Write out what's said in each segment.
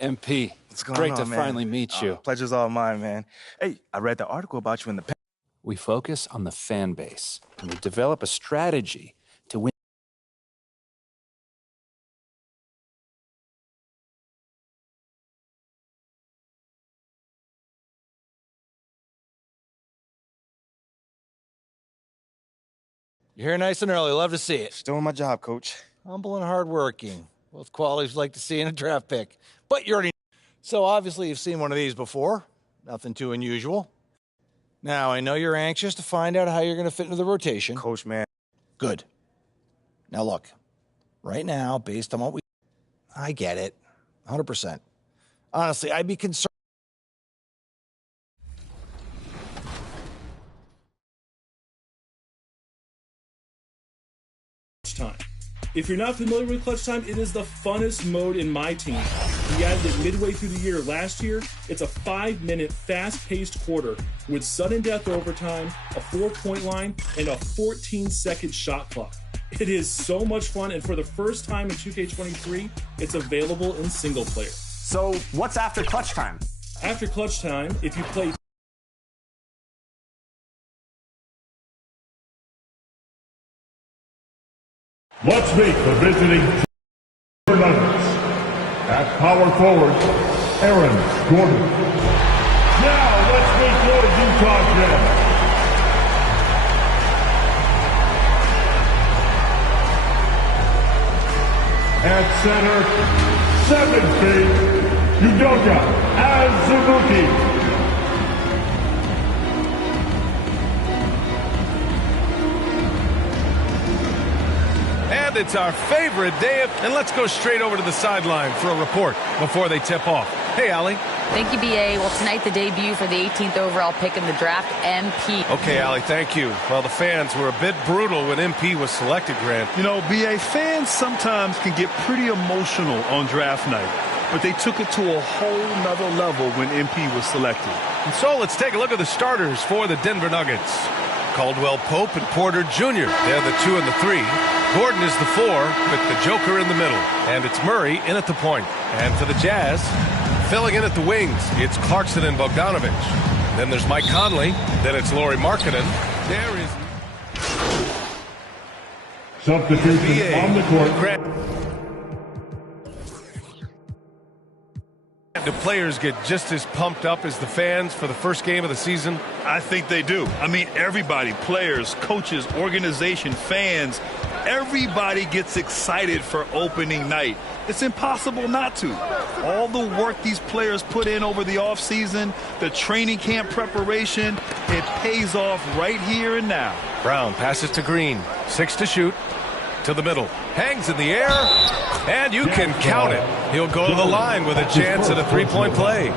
MP, what's going great on, to man? finally meet you. Pleasure's all mine, man. Hey, I read the article about you in the pen. We focus on the fan base, and we develop a strategy to win. You're here nice and early. Love to see it. Just doing my job, Coach. Humble and hardworking. Both qualities like to see in a draft pick. But you already... So obviously you've seen one of these before. Nothing too unusual. Now, I know you're anxious to find out how you're going to fit into the rotation. Coach, man. Good. Now look, right now, based on what we... I get it. 100%. Honestly, I'd be concerned... Time. If you're not familiar with Clutch Time, it is the funnest mode in my team. We added it midway through the year last year. It's a 5-minute, fast-paced quarter with sudden death overtime, a 4-point line, and a 14-second shot clock. It is so much fun, and for the first time in 2K23, it's available in single player. So what's after Clutch Time? After Clutch Time, if you play... Let's meet the visiting Denver Nuggets. At power forward, Aaron Gordon. Now let's meet your Utah Jazz. At center, 7 feet, Udoka Azubuike. And it's our favorite day and let's go straight over to the sideline for a report before they tip off. Hey, Allie. Thank you, B.A. Well, tonight the debut for the 18th overall pick in the draft, MP. Okay, Allie, thank you. Well, the fans were a bit brutal when MP was selected, Grant. You know, B.A., fans sometimes can get pretty emotional on draft night, but they took it to a whole nother level when MP was selected. And so let's take a look at the starters for the Denver Nuggets. Caldwell Pope and Porter Jr. They're the 2 and the 3. Gordon is the 4 with the Joker in the middle. And it's Murray in at the point. And for the Jazz, filling in at the wings, it's Clarkson and Bogdanovich. Then there's Mike Conley. Then it's Lauri Markkanen. There is... Substitution on the court. Do players get just as pumped up as the fans for the first game of the season? I think they do. I mean, everybody, players, coaches, organization, fans, everybody gets excited for opening night. It's impossible not to. All the work these players put in over the offseason, the training camp preparation, it pays off right here and now. Brown passes to Green. 6 to shoot. To the middle. Hangs in the air. And you can count it. He'll go to the line with a chance at a 3-point play.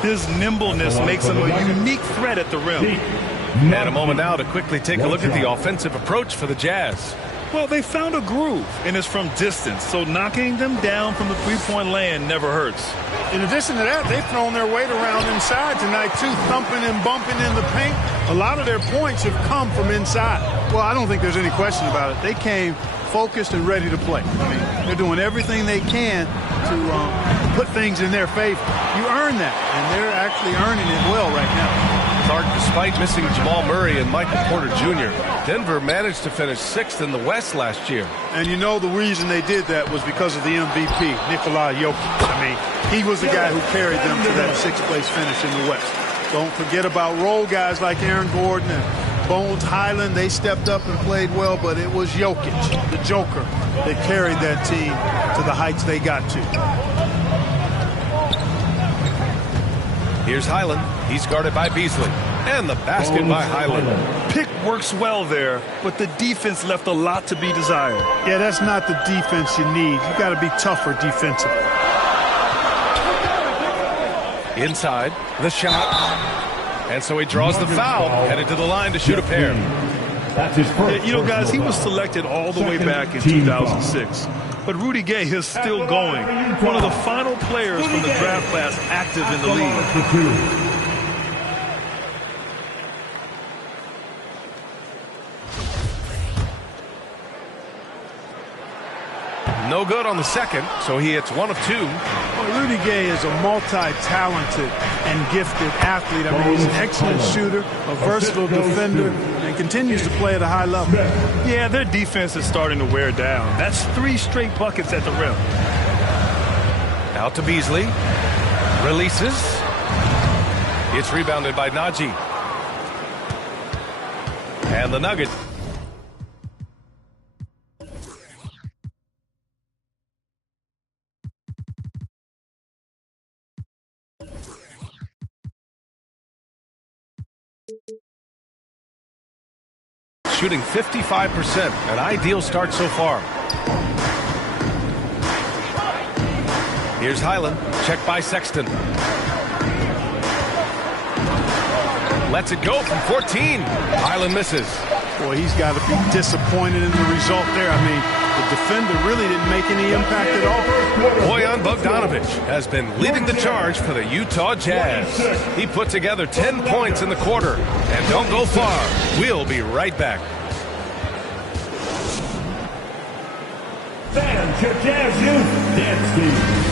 His nimbleness makes him a unique threat at the rim. And a moment now to quickly take a look at the offensive approach for the Jazz. Well, they found a groove, and it's from distance, so knocking them down from the three-point land never hurts. In addition to that, they've thrown their weight around inside tonight, too, thumping and bumping in the paint. A lot of their points have come from inside. Well, I don't think there's any question about it. They came focused and ready to play. I mean, they're doing everything they can to put things in their favor. You earn that, and they're actually earning it well right now. Clark, despite missing Jamal Murray and Michael Porter Jr., Denver managed to finish 6th in the West last year. And you know the reason they did that was because of the MVP, Nikola Jokic. I mean, he was the guy who carried them to that 6th-place finish in the West. Don't forget about role guys like Aaron Gordon and Bones Highland. They stepped up and played well, but it was Jokic, the Joker, that carried that team to the heights they got to. Here's Highland. He's guarded by Beasley. And the basket by Highland. Pick works well there, but the defense left a lot to be desired. Yeah, that's not the defense you need. You got to be tougher defensively. Inside, the shot. And so he draws the foul, headed to the line to shoot a pair. That's his first. Yeah, you know, guys, he was selected all the way back in 2006. But Rudy Gay is still going. One of the final players from the draft class active in the league. No good on the second, so he hits 1 of 2. Well, Rudy Gay is a multi-talented and gifted athlete. I mean, he's an excellent shooter, a versatile defender, and continues to play at a high level. Yeah, their defense is starting to wear down. That's 3 straight buckets at the rim. Out to Beasley. Releases. It's rebounded by Najee. And the Nuggets. Shooting 55%, an ideal start so far. Here's Highland, checked by Sexton. Lets it go from 14. Highland misses. Boy, he's got to be disappointed in the result there. I mean, the defender really didn't make any impact at all. Bojan Bogdanovic has been leading the charge for the Utah Jazz. He put together 10 points in the quarter. And don't go far. We'll be right back. Fans, your Jazz Youth Dance Team.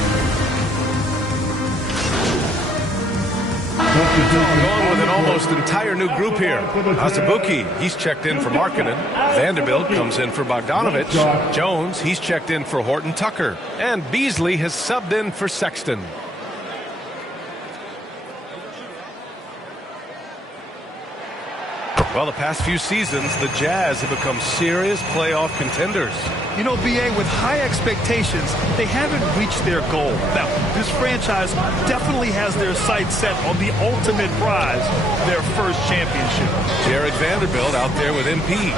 Going with an almost entire new group here. Azubuike, he's checked in for Markkanen. Vanderbilt comes in for Bogdanovic. Jones, he's checked in for Horton Tucker. And Beasley has subbed in for Sexton. Well, the past few seasons, the Jazz have become serious playoff contenders. You know, B.A., with high expectations, they haven't reached their goal. Now, this franchise definitely has their sights set on the ultimate prize, their first championship. Jared Vanderbilt out there with MP.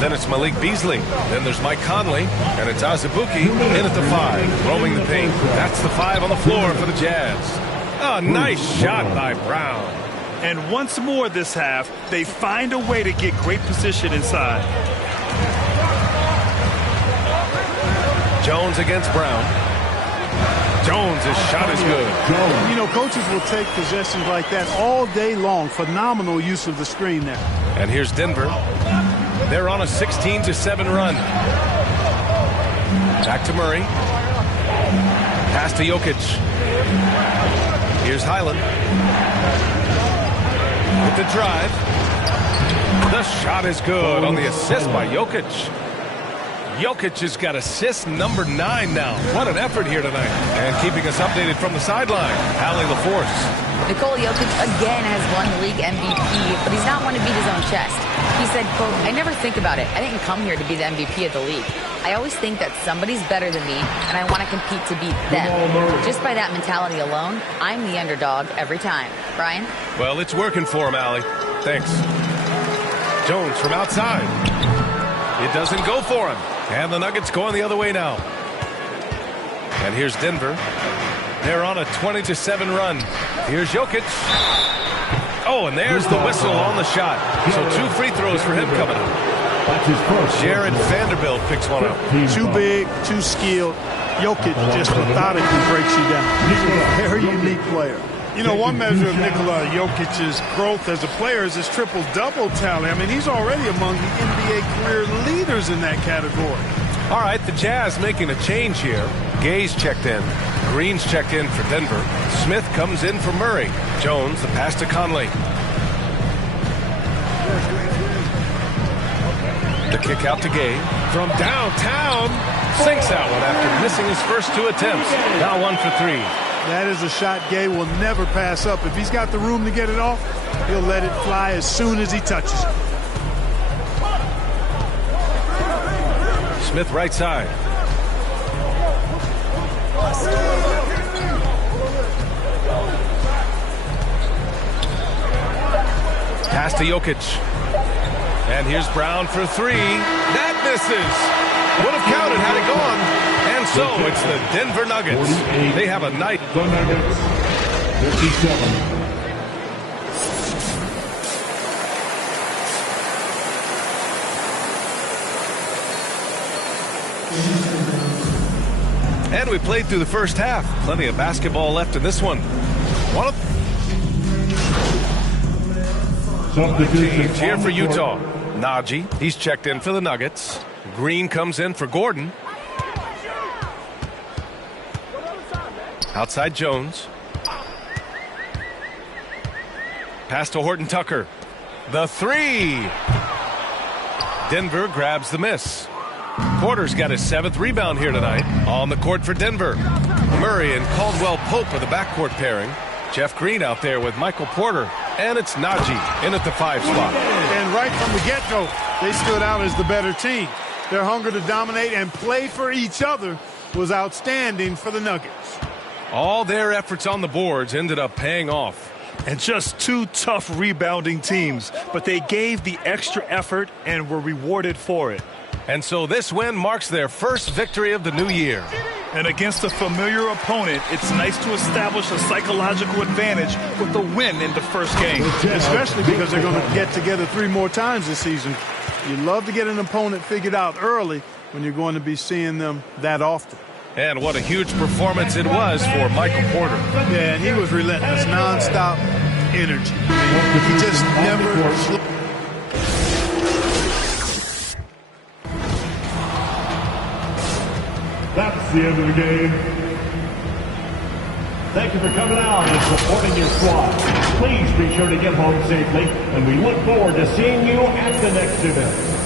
Then it's Malik Beasley. Then there's Mike Conley. And it's Azubuike in at the 5, roaming the paint. That's the 5 on the floor for the Jazz. Oh, nice shot by Brown. And once more this half, they find a way to get great position inside. Jones against Brown. Jones' shot is good. You know, coaches will take possessions like that all day long. Phenomenal use of the screen there. And here's Denver. They're on a 16-7 run. Back to Murray. Pass to Jokic. Here's Highland. With the drive. The shot is good on the assist by Jokic. Jokic has got assist number 9 now. What an effort here tonight. And keeping us updated from the sideline, Allie LaForce. Nikola Jokic again has won the league MVP, but he's not one to beat his own chest. He said, quote, "I never think about it. I didn't come here to be the MVP of the league. I always think that somebody's better than me, and I want to compete to beat them. Just by that mentality alone, I'm the underdog every time." Brian? Well, it's working for him, Allie. Thanks. Jones from outside. It doesn't go for him. And the Nuggets going the other way now. And here's Denver. They're on a 20-7 run. Here's Jokic. Oh, and there's the whistle on the shot. So 2 free throws for him coming up. Jared Vanderbilt picks one up. Too big, too skilled. Jokic just methodically breaks you down. He's a very unique player. You know, one measure of Nikola Jokic's growth as a player is his triple-double tally. I mean, he's already among the NBA career leaders in that category. All right, the Jazz making a change here. Gay's checked in. Green's checked in for Denver. Smith comes in for Murray. Jones, the pass to Conley. The kick out to Gay. From downtown. Sinks that one after missing his first 2 attempts. Now 1 for 3. That is a shot Gay will never pass up. If he's got the room to get it off, he'll let it fly as soon as he touches it. Smith right side. Pass to Jokic. And here's Brown for 3. That misses. Would have counted had it gone. And so it's the Denver Nuggets. They have a night. The Nuggets, 57. And we played through the first half. Plenty of basketball left in this one. Change here for Utah. Najee, he's checked in for the Nuggets. Green comes in for Gordon. Outside Jones. Pass to Horton Tucker. The three. Denver grabs the miss. Porter's got his 7th rebound here tonight. On the court for Denver. Murray and Caldwell Pope are the backcourt pairing. Jeff Green out there with Michael Porter. And it's Najee in at the 5 spot. And right from the get-go, they stood out as the better team. Their hunger to dominate and play for each other was outstanding for the Nuggets. All their efforts on the boards ended up paying off. And just 2 tough rebounding teams, but they gave the extra effort and were rewarded for it. And so this win marks their first victory of the new year. And against a familiar opponent, it's nice to establish a psychological advantage with the win in the first game. Especially because they're going to get together 3 more times this season. You love to get an opponent figured out early when you're going to be seeing them that often. And what a huge performance it was for Michael Porter. Yeah, and he was relentless, nonstop energy. He just never... That's the end of the game. Thank you for coming out and supporting your squad. Please be sure to get home safely, and we look forward to seeing you at the next event.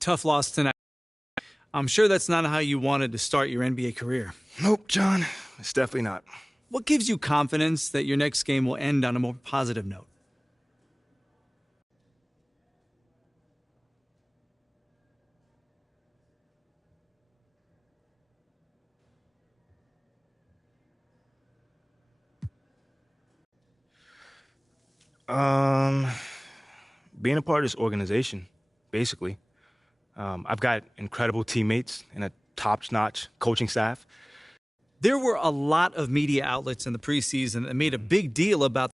Tough loss tonight. I'm sure that's not how you wanted to start your NBA career. Nope, John. It's definitely not. What gives you confidence that your next game will end on a more positive note? Being a part of this organization, basically. I've got incredible teammates and a top-notch coaching staff. There were a lot of media outlets in the preseason that made a big deal about.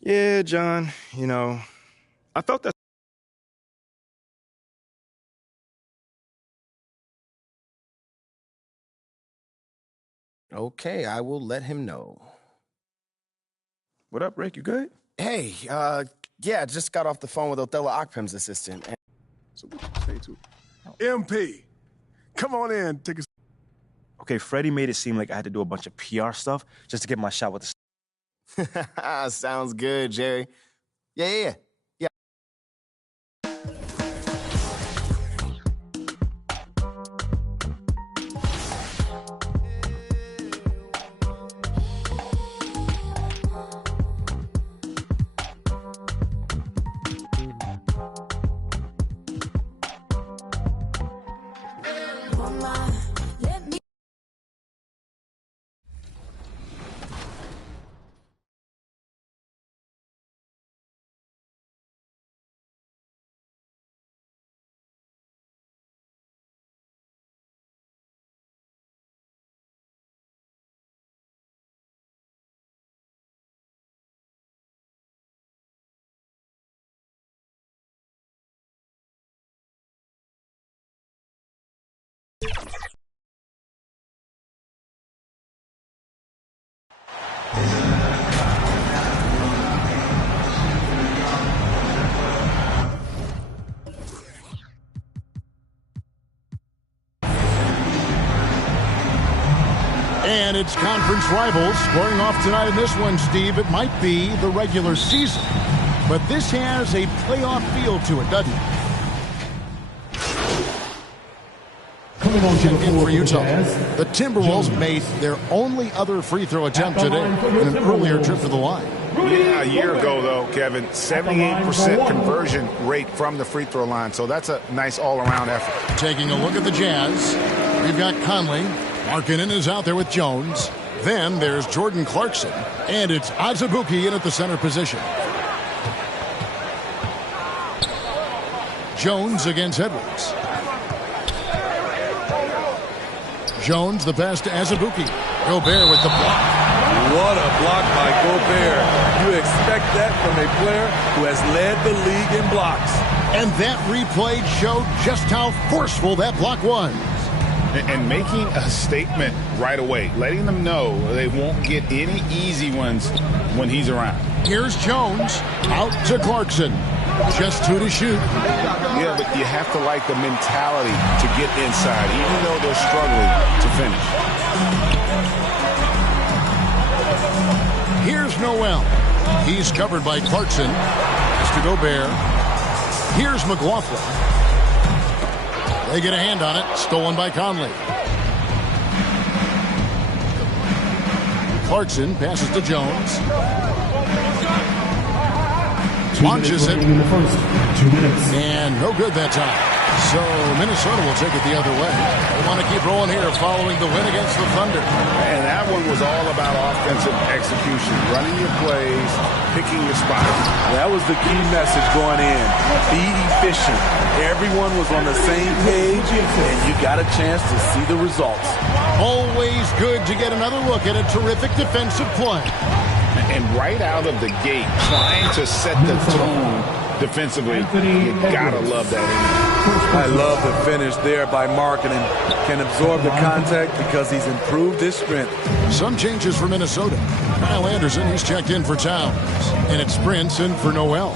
Yeah, John, you know, I felt that. Okay, I will let him know. What up, Rick? You good? Hey, yeah, just got off the phone with Othello Akpem's assistant. So what you say to MP? Come on in, take a... Okay, Freddie made it seem like I had to do a bunch of PR stuff just to get my shot with the... Sounds good, Jerry. Yeah. And it's conference rivals squaring off tonight in this one, Steve. It might be the regular season, but this has a playoff feel to it, doesn't it? Coming on to the floor for Utah. Jazz, The Timberwolves Jones. made their only other free throw attempt today in an earlier trip to the line. Yeah, a year ago, though, Kevin, 78% conversion rate from the free throw line. So that's a nice all-around effort. Taking a look at the Jazz, we've got Conley. Markkanen is out there with Jones. Then there's Jordan Clarkson. And it's Azubuike in at the center position. Jones against Edwards. Jones, the pass to Azubuike. Gobert with the block. What a block by Gobert. You expect that from a player who has led the league in blocks. And that replay showed just how forceful that block was. And making a statement right away, letting them know they won't get any easy ones when he's around. Here's Jones, out to Clarkson. Just 2 to shoot. Yeah, but you have to like the mentality to get inside, even though they're struggling to finish. Here's Noel. He's covered by Clarkson. Pass to Gobert. Here's McLaughlin. They get a hand on it. Stolen by Conley. Clarkson passes to Jones. Launches it. In the first 2 minutes. And no good that time. So Minnesota will take it the other way. They want to keep rolling here following the win against the Thunder. And that one was all about offensive execution, running your plays, picking your spots. That was the key message going in. Be efficient. Everyone was on the same page, and you got a chance to see the results. Always good to get another look at a terrific defensive play. And right out of the gate, trying to set the tone defensively, you gotta love that. I love the finish there by Markkanen. Can absorb the contact because he's improved his strength. Some changes for Minnesota. Kyle Anderson, he's checked in for Towns. And it's Prince in for Noel.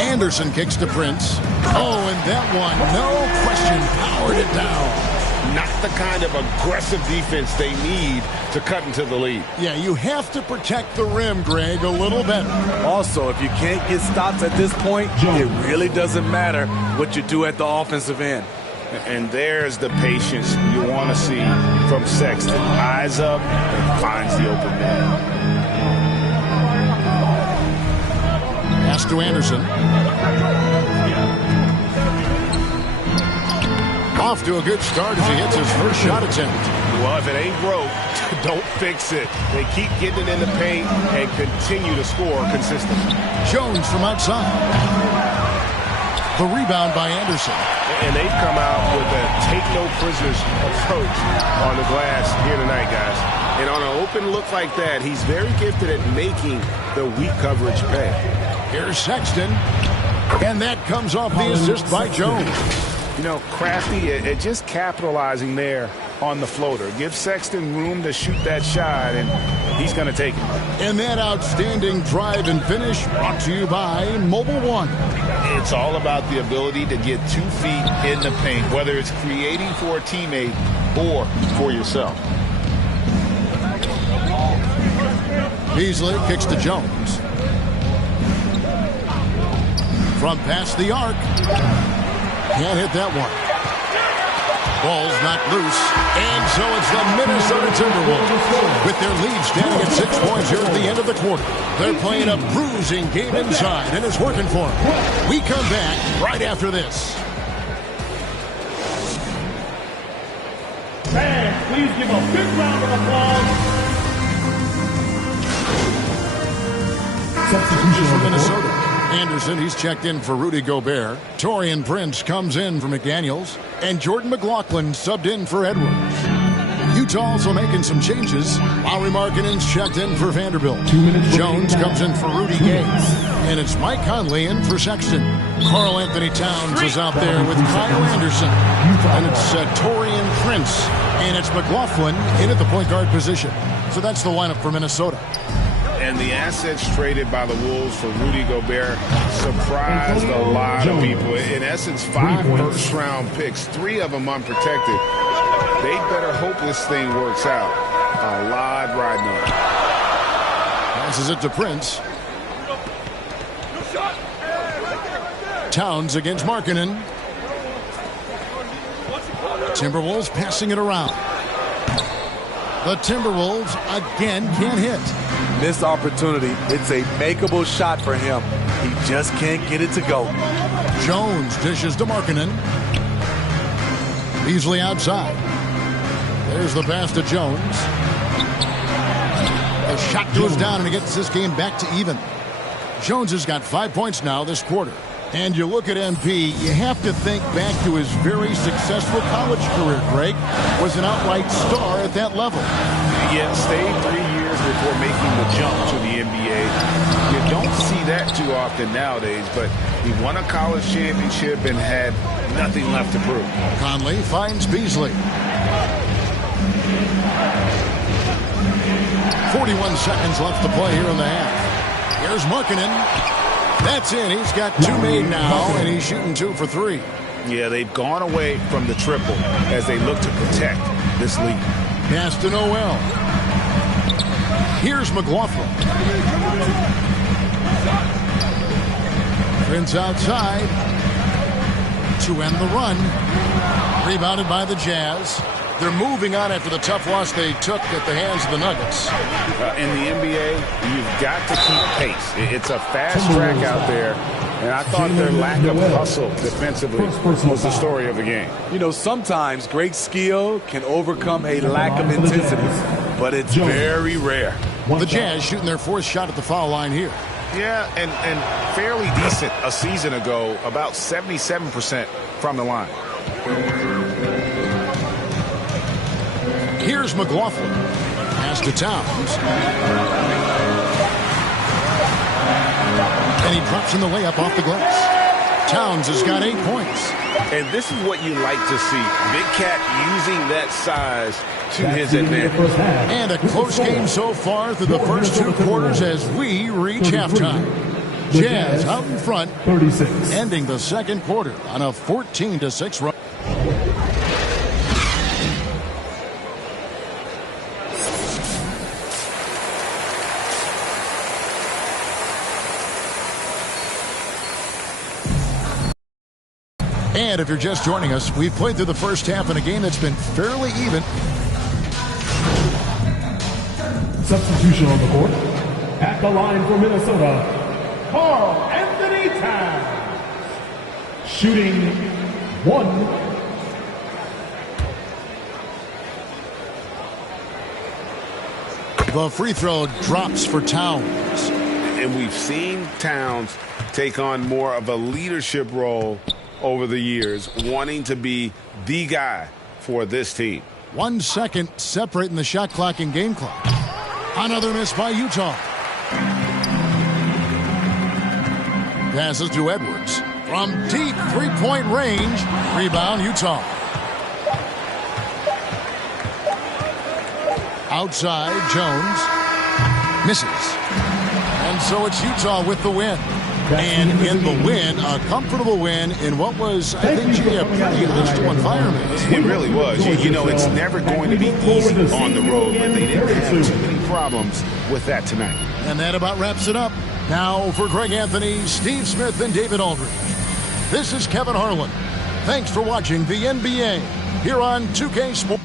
Anderson kicks to Prince. Oh, and that one, no question, powered it down. Not the kind of aggressive defense they need to cut into the lead. Yeah, you have to protect the rim, Greg, a little better. Also, if you can't get stops at this point, it really doesn't matter what you do at the offensive end. And there's the patience you want to see from Sexton. Eyes up and finds the open man. Pass to Anderson. Off to a good start as he hits his first shot attempt. Well, if it ain't broke, don't fix it. They keep getting it in the paint and continue to score consistently. Jones from outside. The rebound by Anderson. And they've come out with a take-no-prisoners approach on the glass here tonight, guys. And on an open look like that, he's very gifted at making the weak coverage pay. Here's Sexton. And that comes off the assist by Jones. You know, crafty at just capitalizing there on the floater. Give Sexton room to shoot that shot, and he's going to take it. And that outstanding drive and finish brought to you by Mobile One. It's all about the ability to get 2 feet in the paint, whether it's creating for a teammate or for yourself. Beasley kicks to Jones. From past the arc. Can't hit that one. Ball's not loose. And so it's the Minnesota Timberwolves with their lead standing at 6 points here at the end of the quarter. They're playing a bruising game inside, and it's working for them. We come back right after this. Fans, please give a big round of applause. Substitution for Minnesota. Anderson, he's checked in for Rudy Gobert. Taurean Prince comes in for McDaniels. And Jordan McLaughlin subbed in for Edwards. Utah also making some changes. Lauri Markkanen's checked in for Vanderbilt. Jones comes in for Rudy Gay. And it's Mike Conley in for Sexton. Karl Anthony Towns is out there with Kyle Anderson. And it's Taurean Prince. And it's McLaughlin in at the point guard position. So that's the lineup for Minnesota. And the assets traded by the Wolves for Rudy Gobert surprised a lot of people. In essence, 5 first-round picks, 3 of them unprotected. They better hope this thing works out. A lot riding on it. Passes it to Prince. Towns against Markkanen. Timberwolves passing it around. The Timberwolves again can't hit. Missed opportunity. It's a makeable shot for him. He just can't get it to go. Jones dishes to Markkanen. Beasley outside. There's the pass to Jones. The shot goes down and it gets this game back to even. Jones has got 5 points now this quarter. And you look at MP, you have to think back to his very successful college career, Greg. Was an outright star at that level. Yeah, stayed 3 years before making the jump to the NBA. You don't see that too often nowadays, but he won a college championship and had nothing left to prove. Conley finds Beasley. 41 seconds left to play here in the half. Here's Markkanen. That's in. He's got 2 made now, and he's shooting 2 for 3. Yeah, they've gone away from the triple as they look to protect this lead. Pass to Noel. Here's McLaughlin. Prince outside to end the run. Rebounded by the Jazz. They're moving on after the tough loss they took at the hands of the Nuggets. In the NBA, you've got to keep pace. It's a fast track out there, and I thought their lack of hustle defensively was the story of the game. You know, sometimes great skill can overcome a lack of intensity, but it's very rare. The Jazz shooting their 4th shot at the foul line here. Yeah, and fairly decent a season ago, about 77% from the line. Here's McLaughlin. Pass to Towns. And he drops in the layup off the glass. Towns has got 8 points. And this is what you like to see. Big Cat using that size to his advantage. And a close game so far through the first 2 quarters as we reach halftime. Jazz out in front, 36. Ending the second quarter on a 14-6 run. And if you're just joining us, we've played through the first half in a game that's been fairly even. Substitution on the court. At the line for Minnesota, Carl Anthony Towns. Shooting 1. The free throw drops for Towns. And we've seen Towns take on more of a leadership role over the years, wanting to be the guy for this team. 1 second separating the shot clock and game clock. Another miss by Utah. Passes to Edwards. From deep 3-point range. Rebound, Utah. Outside, Jones. Misses. And so it's Utah with the win. And in the win, a comfortable win in what was, I think, a pretty hostile environment. It really was. You know, it's never going to be easy on the road, but they didn't have too many problems with that tonight. And that about wraps it up. Now for Greg Anthony, Steve Smith, and David Aldridge. This is Kevin Harlan. Thanks for watching the NBA here on 2K Sports.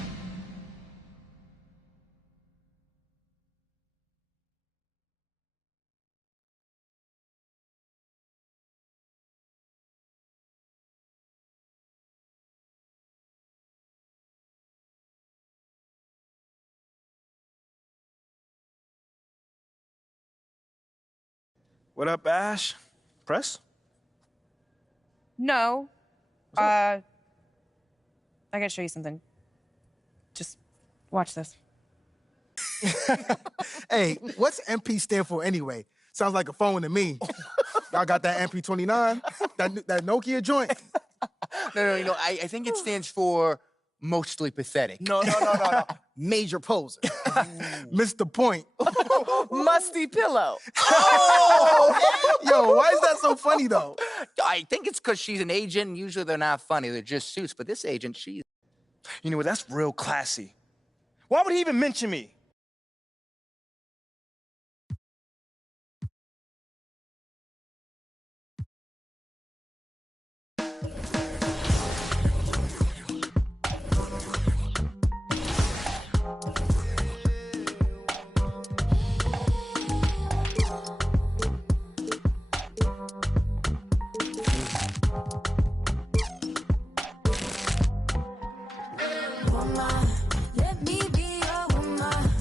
What up, Ash? Press? No. I gotta show you something. Just watch this. Hey, what's MP stand for anyway? Sounds like a phone to me. Y'all got that MP29? That Nokia joint? No, you know, I think it stands for mostly pathetic. No. Major poser. Missed the point. Musty pillow. Oh! Yo, why is that so funny, though? I think it's because she's an agent, and usually they're not funny. They're just suits. But this agent, she's... You know what? That's real classy. Why would he even mention me? Let me be your woman.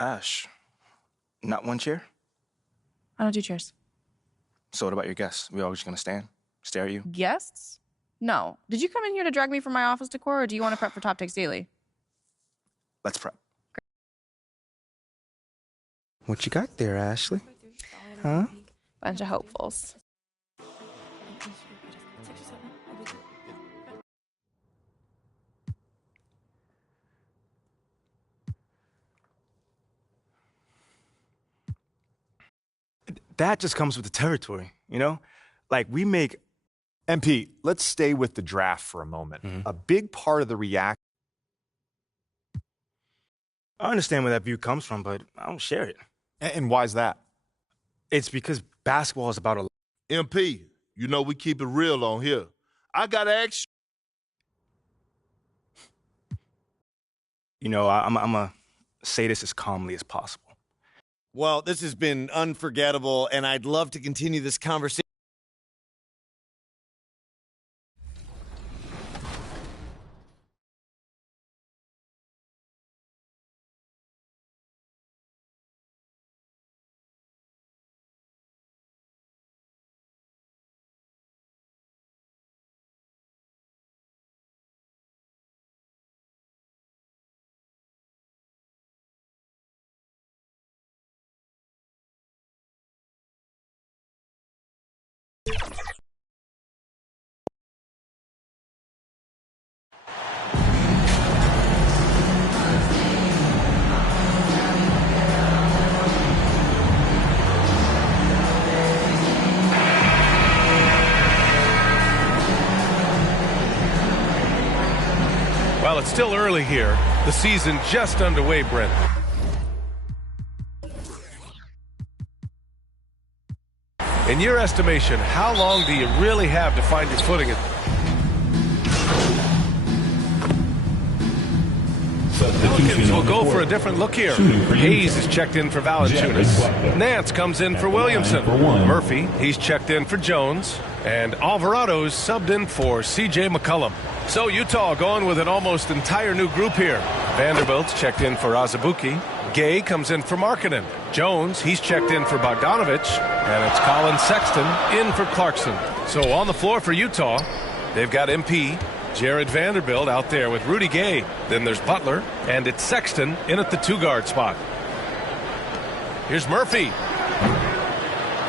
Ash, not one chair? I don't do chairs. So what about your guests? We all just gonna stand, stare at you? Guests? No. Did you come in here to drag me from my office decor, or do you want to prep for Top Takes Daily? Let's prep. What you got there, Ashley? Huh? Bunch of hopefuls. That just comes with the territory, you know? Like, we make... MP, let's stay with the draft for a moment. A big part of the reaction... I understand where that view comes from, but I don't share it. And why is that? It's because basketball is about a... MP, you know we keep it real on here. I gotta ask You know, I'm gonna say this as calmly as possible. Well, this has been unforgettable, and I'd love to continue this conversation. Well, it's still early here. The season just underway, Brent. In your estimation, how long do you really have to find your footing? Pelicans will go for a different look here. Hayes is checked in for Valanciunas. Nance comes in for Williamson. Murphy, he's checked in for Jones. And Alvarado's subbed in for C.J. McCollum. So Utah going with an almost entire new group here. Vanderbilt's checked in for Azubuike. Gay comes in for Markkanen. Jones, he's checked in for Bogdanovich. And it's Colin Sexton in for Clarkson. So on the floor for Utah, they've got MP, Jared Vanderbilt out there with Rudy Gay. Then there's Butler, and it's Sexton in at the two-guard spot. Here's Murphy.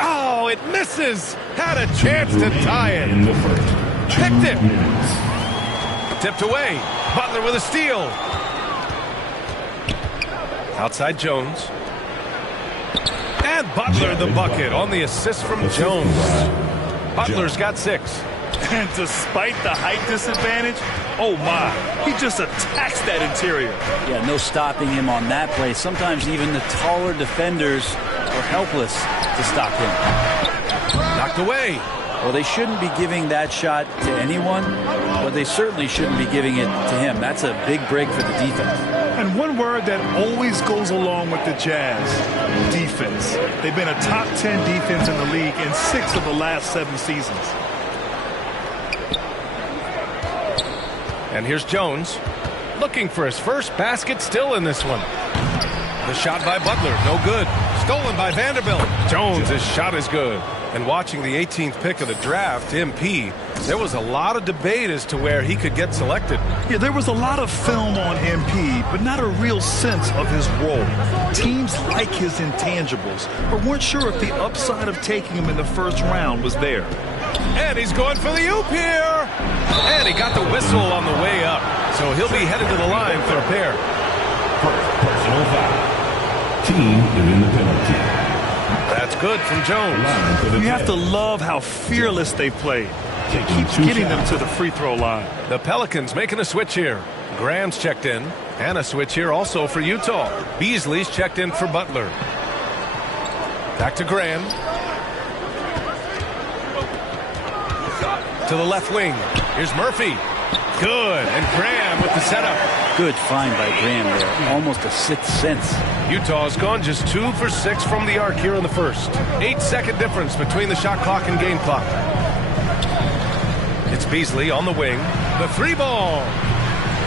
Oh, it misses! Had a chance to tie it. Picked it. Tipped away. Butler with a steal. Outside Jones. And Butler the bucket on the assist from Jones. Butler's got 6. And despite the height disadvantage, oh my, he just attacks that interior. Yeah, no stopping him on that play. Sometimes even the taller defenders are helpless to stop him. Knocked away. Well, they shouldn't be giving that shot to anyone, but they certainly shouldn't be giving it to him. That's a big break for the defense. And one word that always goes along with the Jazz, defense. They've been a top 10 defense in the league in 6 of the last 7 seasons. And here's Jones, looking for his first basket, still in this one. The shot by Butler, no good. Stolen by Vanderbilt. Jones' shot is good. And watching the 18th pick of the draft, MP, there was a lot of debate as to where he could get selected. Yeah, there was a lot of film on MP, but not a real sense of his role. Teams like his intangibles, but weren't sure if the upside of taking him in the first round was there. And he's going for the oop here. And he got the whistle on the way up. So he'll be headed to the line for a pair. Personal foul. Team is in the penalty. That's good from Jones. You have to love how fearless they played. It keeps getting them to the free throw line. The Pelicans making a switch here. Graham's checked in. And a switch here also for Utah. Beasley's checked in for Butler. Back to Graham. To the left wing. Here's Murphy. Good. And Graham with the setup. Good find by Graham there. Almost a sixth sense. Utah's gone just 2 for 6 from the arc here in the first. 8-second difference between the shot clock and game clock. It's Beasley on the wing. The 3 ball.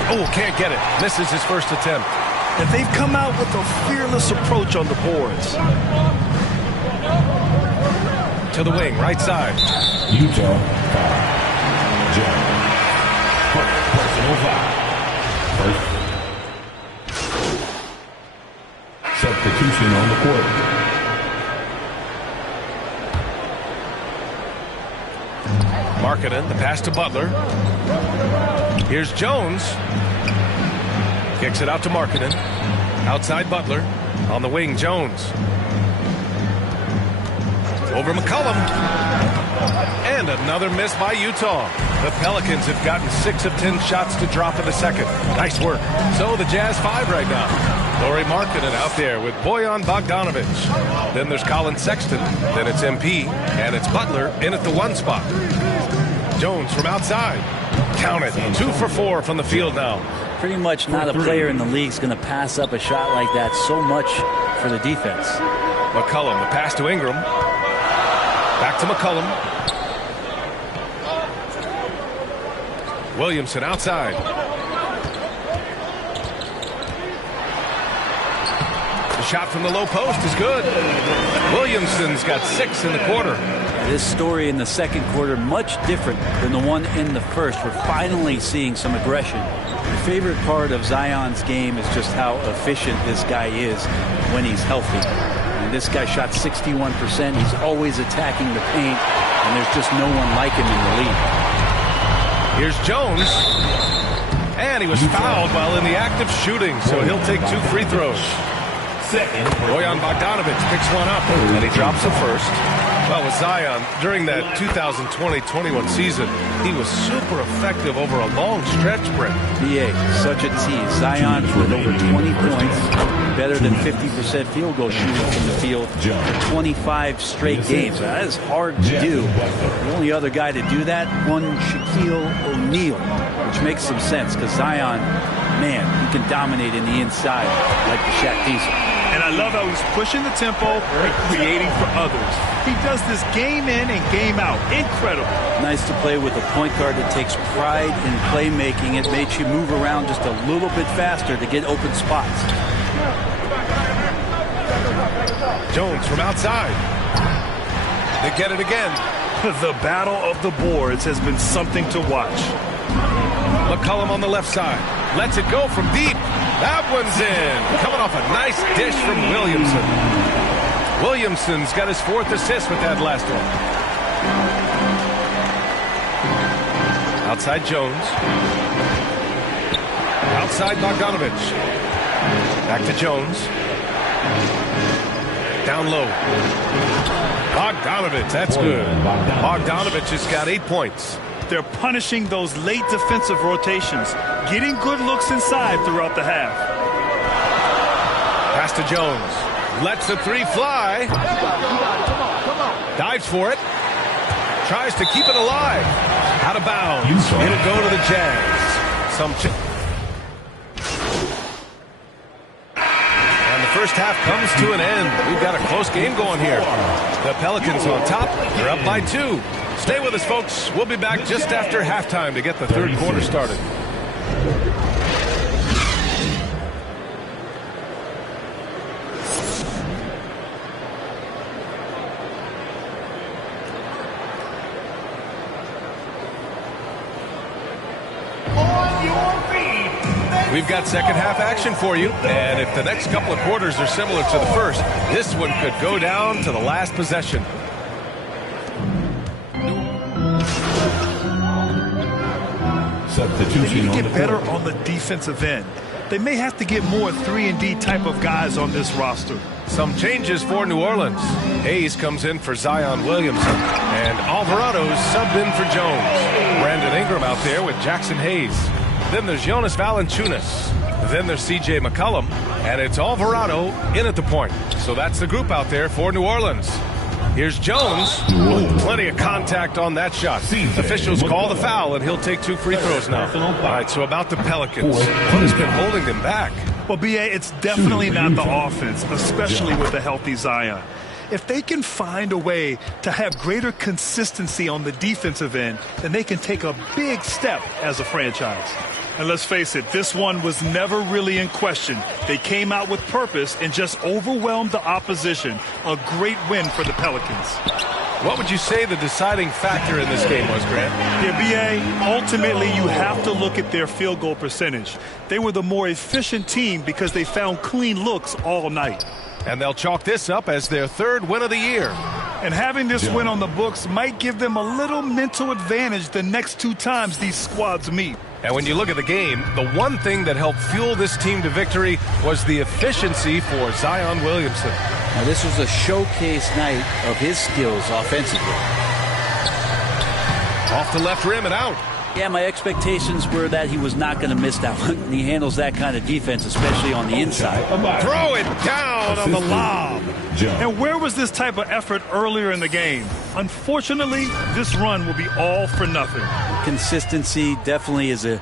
Oh, can't get it. Misses his first attempt. And they've come out with a fearless approach on the boards. To the wing, right side. Utah, foul. Jones. Personal foul. First. Substitution on the court. Markkanen, the pass to Butler. Here's Jones. Kicks it out to Markkanen. Outside Butler. On the wing, Jones. Over McCollum. And another miss by Utah. The Pelicans have gotten 6 of 10 shots to drop in the second. Nice work. So the Jazz 5 right now. Lauri Markkanen out there with Bojan Bogdanovic. Then there's Colin Sexton. Then it's MP. And it's Butler in at the 1 spot. Jones from outside. Count it. 2 for 4 from the field now. Pretty much not a player in the league is going to pass up a shot like that so much for the defense. McCollum, the pass to Ingram. Back to McCollum. Williamson outside. The shot from the low post is good. Williamson's got 6 in the quarter. This story in the second quarter much different than the one in the first. We're finally seeing some aggression. My favorite part of Zion's game is just how efficient this guy is when he's healthy. And this guy shot 61%. He's always attacking the paint, and there's just no one like him in the league. Here's Jones. And he was fouled while in the act of shooting, so he'll take 2 free throws. Bojan Bogdanovic picks one up, and he drops the first. Well, with Zion, during that 2020-21 season, he was super effective over a long stretch, Brent. BA, such a tease. Zion with over 20 points, better than 50% field goal shooting from the field for 25 straight games. Now, that is hard to do. The only other guy to do that, one Shaquille O'Neal, which makes some sense because Zion, man, he can dominate in the inside like the Shaq Diesel. And I love how he's pushing the tempo and creating for others. He does this game in and game out. Incredible. Nice to play with a point guard that takes pride in playmaking. It makes you move around just a little bit faster to get open spots. Jones from outside. They get it again. The battle of the boards has been something to watch. McCollum on the left side. Lets it go from deep. That one's in. Coming off a nice dish from Williamson. Williamson's got his 4th assist with that last one. Outside Jones. Outside Bogdanovic. Back to Jones. Down low. Bogdanovic, that's good. Bogdanovic has got 8 points. They're punishing those late defensive rotations, getting good looks inside throughout the half. Pass to Jones. Lets the 3 fly. Dives for it. Tries to keep it alive. Out of bounds. It'll go to the Jazz. And the first half comes to an end. We've got a close game going here. The Pelicans on top. They're up by 2. Stay with us, folks. We'll be back just after halftime to get the third quarter started. We've got second half action for you, and if the next couple of quarters are similar to the first, this one could go down to the last possession. They need to get better on the defensive end. They may have to get more 3-and-D type of guys on this roster. Some changes for New Orleans. Hayes comes in for Zion Williamson, and Alvarado's subbed in for Jones. Brandon Ingram out there with Jackson Hayes. Then there's Jonas Valanciunas. Then there's C.J. McCollum, and it's Alvarado in at the point. So that's the group out there for New Orleans. Here's Jones. Ooh, plenty of contact on that shot. Officials call the foul, and he'll take 2 free throws now. All right, so about the Pelicans. What has been holding them back? Well, B.A., it's definitely not the offense, especially with a healthy Zion. If they can find a way to have greater consistency on the defensive end, then they can take a big step as a franchise. And let's face it, this one was never really in question. They came out with purpose and just overwhelmed the opposition. A great win for the Pelicans. What would you say the deciding factor in this game was, Grant? Yeah, B.A., ultimately you have to look at their field goal percentage. They were the more efficient team because they found clean looks all night. And they'll chalk this up as their third win of the year. And having this win on the books might give them a little mental advantage the next 2 times these squads meet. And when you look at the game, the one thing that helped fuel this team to victory was the efficiency for Zion Williamson. Now, this was a showcase night of his skills offensively. Off the left rim and out. Yeah, my expectations were that he was not going to miss that one. He handles that kind of defense, especially on the inside. Throw it down on the lob. And where was this type of effort earlier in the game? Unfortunately, this run will be all for nothing. Consistency definitely is a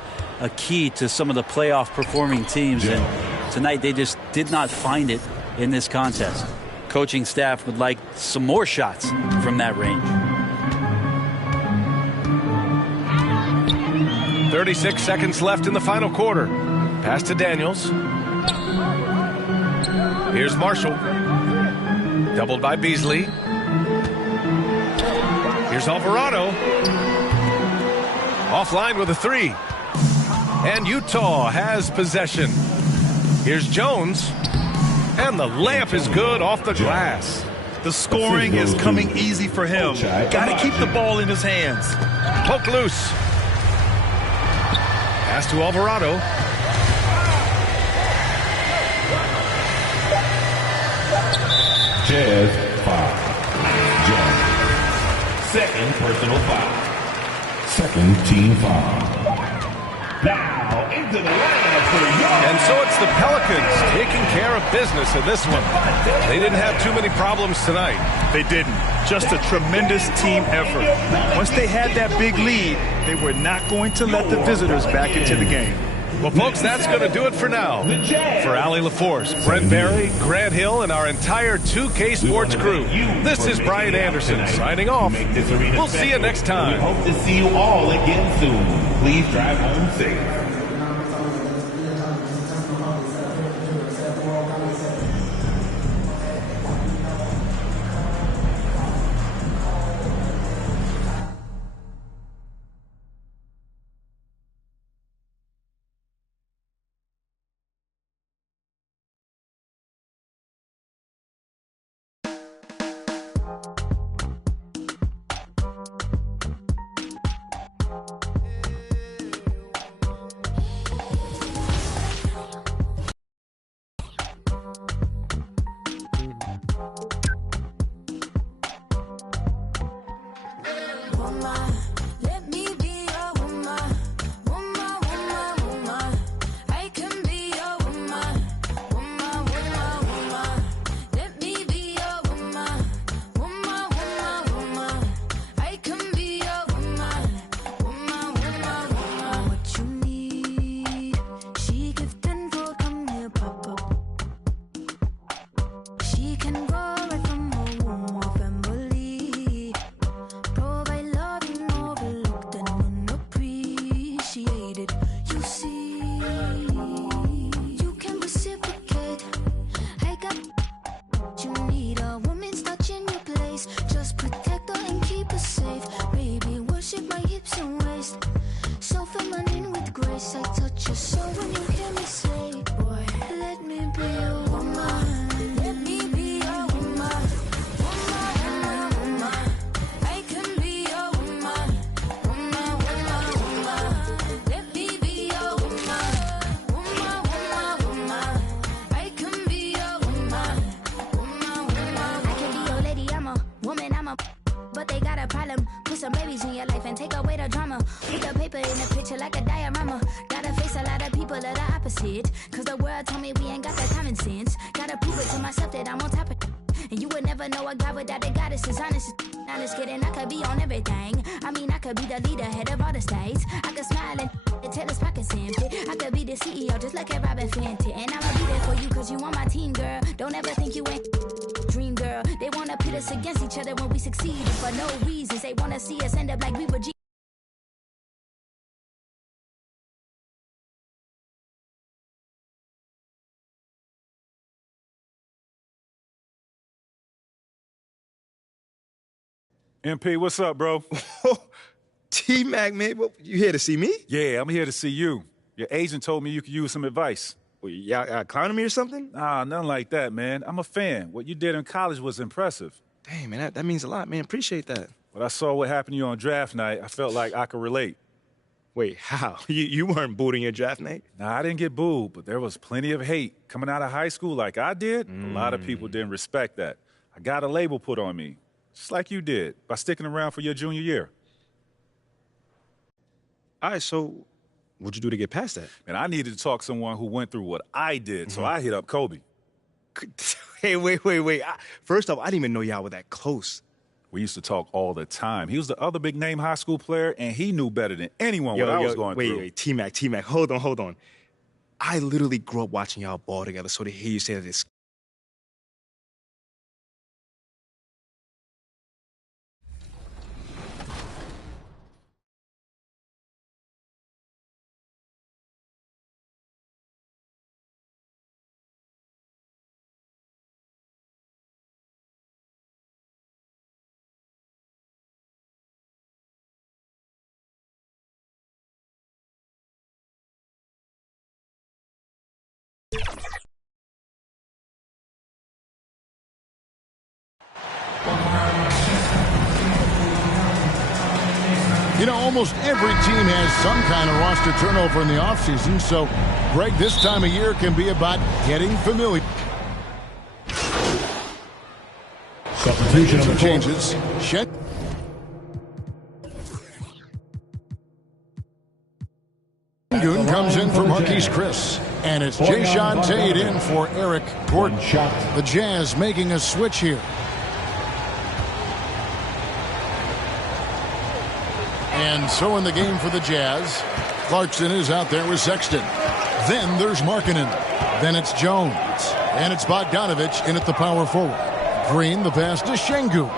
key to some of the playoff performing teams. And tonight they just did not find it in this contest. Coaching staff would like some more shots from that range. 36 seconds left in the final quarter. Pass to Daniels. Here's Marshall. Doubled by Beasley. Here's Alvarado. Offline with a 3. And Utah has possession. Here's Jones. And the layup is good off the glass. The scoring is coming easy for him. Got to keep the ball in his hands. Poke loose. Pass to Alvarado. Jazz foul. Jones. Second personal foul. Second team foul. Now into the lineup for York. And so it's the Pelicans taking care of business in this one. They didn't have too many problems tonight. They didn't. Just a tremendous team effort. Once they had that big lead, they were not going to let the visitors back into the game. Well, folks, that's going to do it for now. For Allie LaForce, Brent Barry, Grant Hill, and our entire 2K Sports crew, this is Brian Anderson signing off. We'll see you next time. We hope to see you all again soon. Please drive home safe. Cause the world told me we ain't got that common sense. Gotta prove it to myself that I'm on top of it. And you would never know a guy without a goddess is honest. Honest kidding, I could be on everything. I mean, I could be the leader, head of all the states. I could smile and tell his pockets empty. I could be the CEO just like a Robin Fenty. And I'ma be there for you cause you on my team, girl. Don't ever think you ain't dream, girl. They wanna pit us against each other when we succeed for no reasons. They wanna see us end up like we were G MP, what's up, bro? T-Mac, man, you here to see me? Yeah, I'm here to see you. Your agent told me you could use some advice. Well, y'all clowning me or something? Nah, nothing like that, man. I'm a fan. What you did in college was impressive. Dang, man, that means a lot, man. Appreciate that. When I saw what happened to you on draft night, I felt like I could relate. Wait, how? You weren't booed in your draft night? Nah, I didn't get booed, but there was plenty of hate. Coming out of high school like I did, a lot of people didn't respect that. I got a label put on me, just like you did, by sticking around for your junior year. All right, so what'd you do to get past that? And I needed to talk to someone who went through what I did, so I hit up Kobe. Hey, wait. First off, I didn't even know y'all were that close. We used to talk all the time. He was the other big-name high school player, and he knew better than anyone what I was going through. Wait, T-Mac, hold on. I literally grew up watching y'all ball together, so to hear you say that it's... You know, almost every team has some kind of roster turnover in the offseason, so, Greg, this time of year can be about getting familiar. Substitution of the changes. Shed. Goon comes in for Marquise Chris, and it's Jayshawn Tate in for Eric Gordon. The Jazz making a switch here. And so in the game for the Jazz, Clarkson is out there with Sexton. Then there's Markkanen. Then it's Jones. And it's Bogdanovich in at the power forward. Green, the pass to Şengün.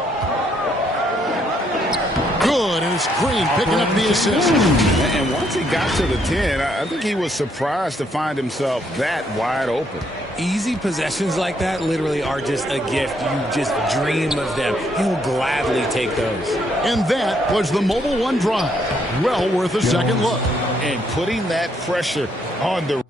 Good, and it's Green picking up the assist. And once he got to the 10, I think he was surprised to find himself that wide open. Easy possessions like that literally are just a gift. You just dream of them. He'll gladly take those. And that was the Mobile One drive. Well worth a second look. And putting that pressure on the...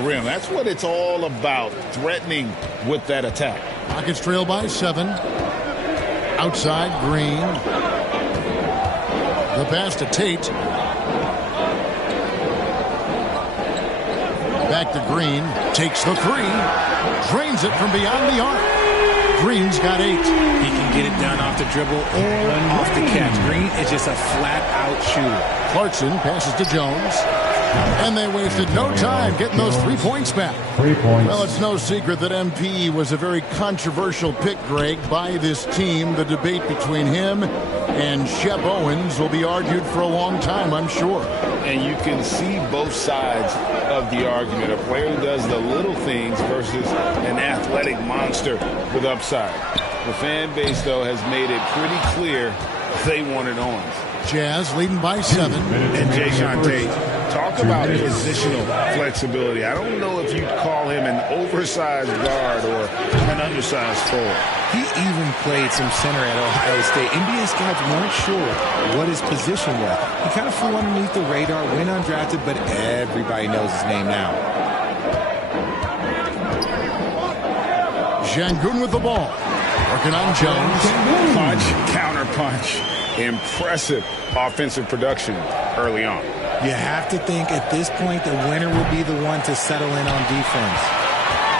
rim. That's what it's all about, threatening with that attack. Rockets trail by 7. Outside, Green. The pass to Tate. Back to Green. Takes the 3. Drains it from beyond the arc. Green's got 8. He can get it done off the dribble or off the catch. Green is just a flat-out shooter. Clarkson passes to Jones. And they wasted no time getting those 3 points back. 3 points. Well, it's no secret that MP was a very controversial pick, Greg, by this team. The debate between him and Shep Owens will be argued for a long time, I'm sure. And you can see both sides of the argument. A player who does the little things versus an athletic monster with upside. The fan base, though, has made it pretty clear they wanted Owens. Jazz leading by 7. And Jayshawn Tate, talk about positional flexibility. I don't know if you'd call him an oversized guard or an undersized forward. He even played some center at Ohio State. NBA scouts weren't sure what his position was. He kind of flew underneath the radar, went undrafted, but everybody knows his name now. Şengün with the ball. Working on Jones. Punch, counter punch. Impressive offensive production early on. You have to think at this point the winner will be the one to settle in on defense.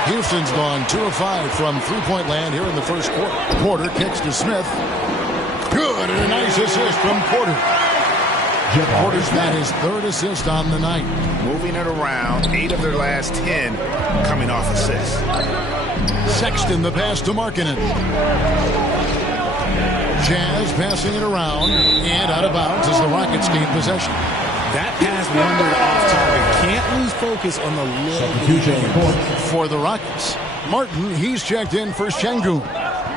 Houston's gone 2 of 5 from three-point land here in the first quarter. Porter kicks to Smith. Good, and a nice assist from Porter. Porter's got his 3rd assist on the night. Moving it around, 8 of their last 10 coming off assists. Sexton, the pass to Markkanen. Jazz passing it around and out of bounds as the Rockets gain possession. That pass wandered off target. Can't lose focus on the little for the Rockets. Martin, he's checked in for Şengün.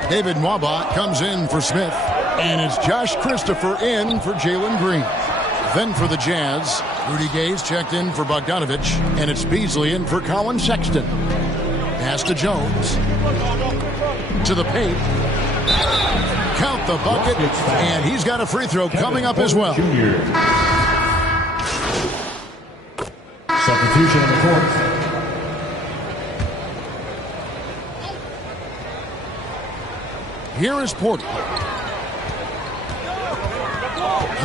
David Mwaba comes in for Smith. And it's Josh Christopher in for Jalen Green. Then for the Jazz, Rudy Gay's checked in for Bogdanovich. And it's Beasley in for Colin Sexton. Pass to Jones. To the paint. Count the bucket. And he's got a free throw coming up as well. Substitution on the court. Here is Porter.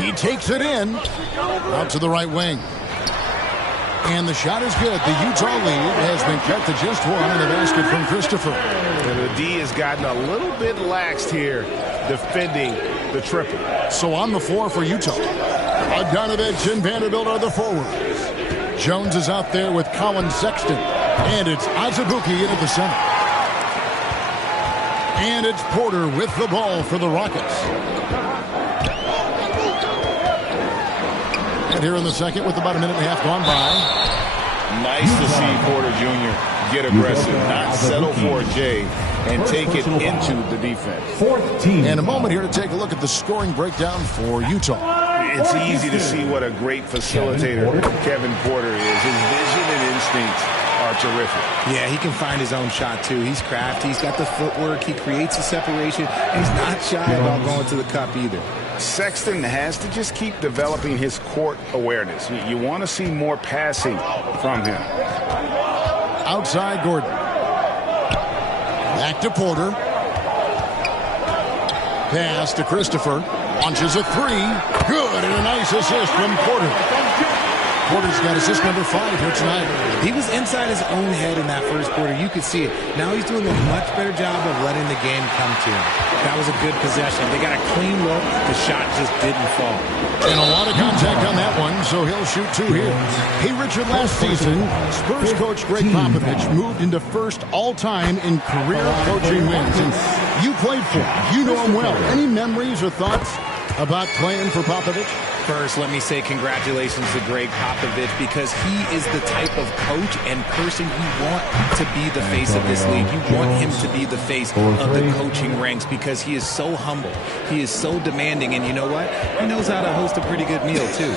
He takes it in. Out to the right wing. And the shot is good. The Utah lead has been cut to just one in the basket from Christopher. And the D has gotten a little bit laxed here defending the triple. So on the floor for Utah, Bogdanovich and Vanderbilt are the forwards. Jones is out there with Colin Sexton. And it's Azubuike in at the center. And it's Porter with the ball for the Rockets. And here in the second with about a minute and a half gone by. Nice to see Porter Jr. get aggressive, not settle for a J, and take it into the defense. And a moment here to take a look at the scoring breakdown for Utah. It's easy to see what a great facilitator Kevin Porter is. His vision and instincts are terrific. Yeah, he can find his own shot, too. He's crafty. He's got the footwork. He creates a separation. He's not shy about going to the cup either. Sexton has to just keep developing his court awareness. You want to see more passing from him. Outside Gordon. Back to Porter. Pass to Christopher. Launches a three. Good, and a nice assist from Porter. Porter's got assist number 5 here tonight. He was inside his own head in that first quarter. You could see it. Now he's doing a much better job of letting the game come to him. That was a good possession. They got a clean look. The shot just didn't fall. And a lot of contact on that one, so he'll shoot 2 here. Hey, Richard, last season, Spurs coach Greg Popovich moved into first all-time in career coaching wins. And you played for him. You know him well. Any memories or thoughts about playing for Popovich? First, let me say congratulations to Greg Popovich because he is the type of coach and person you want to be the face of this league. You want him to be the face of the coaching ranks because he is so humble. He is so demanding. And you know what? He knows how to host a pretty good meal, too.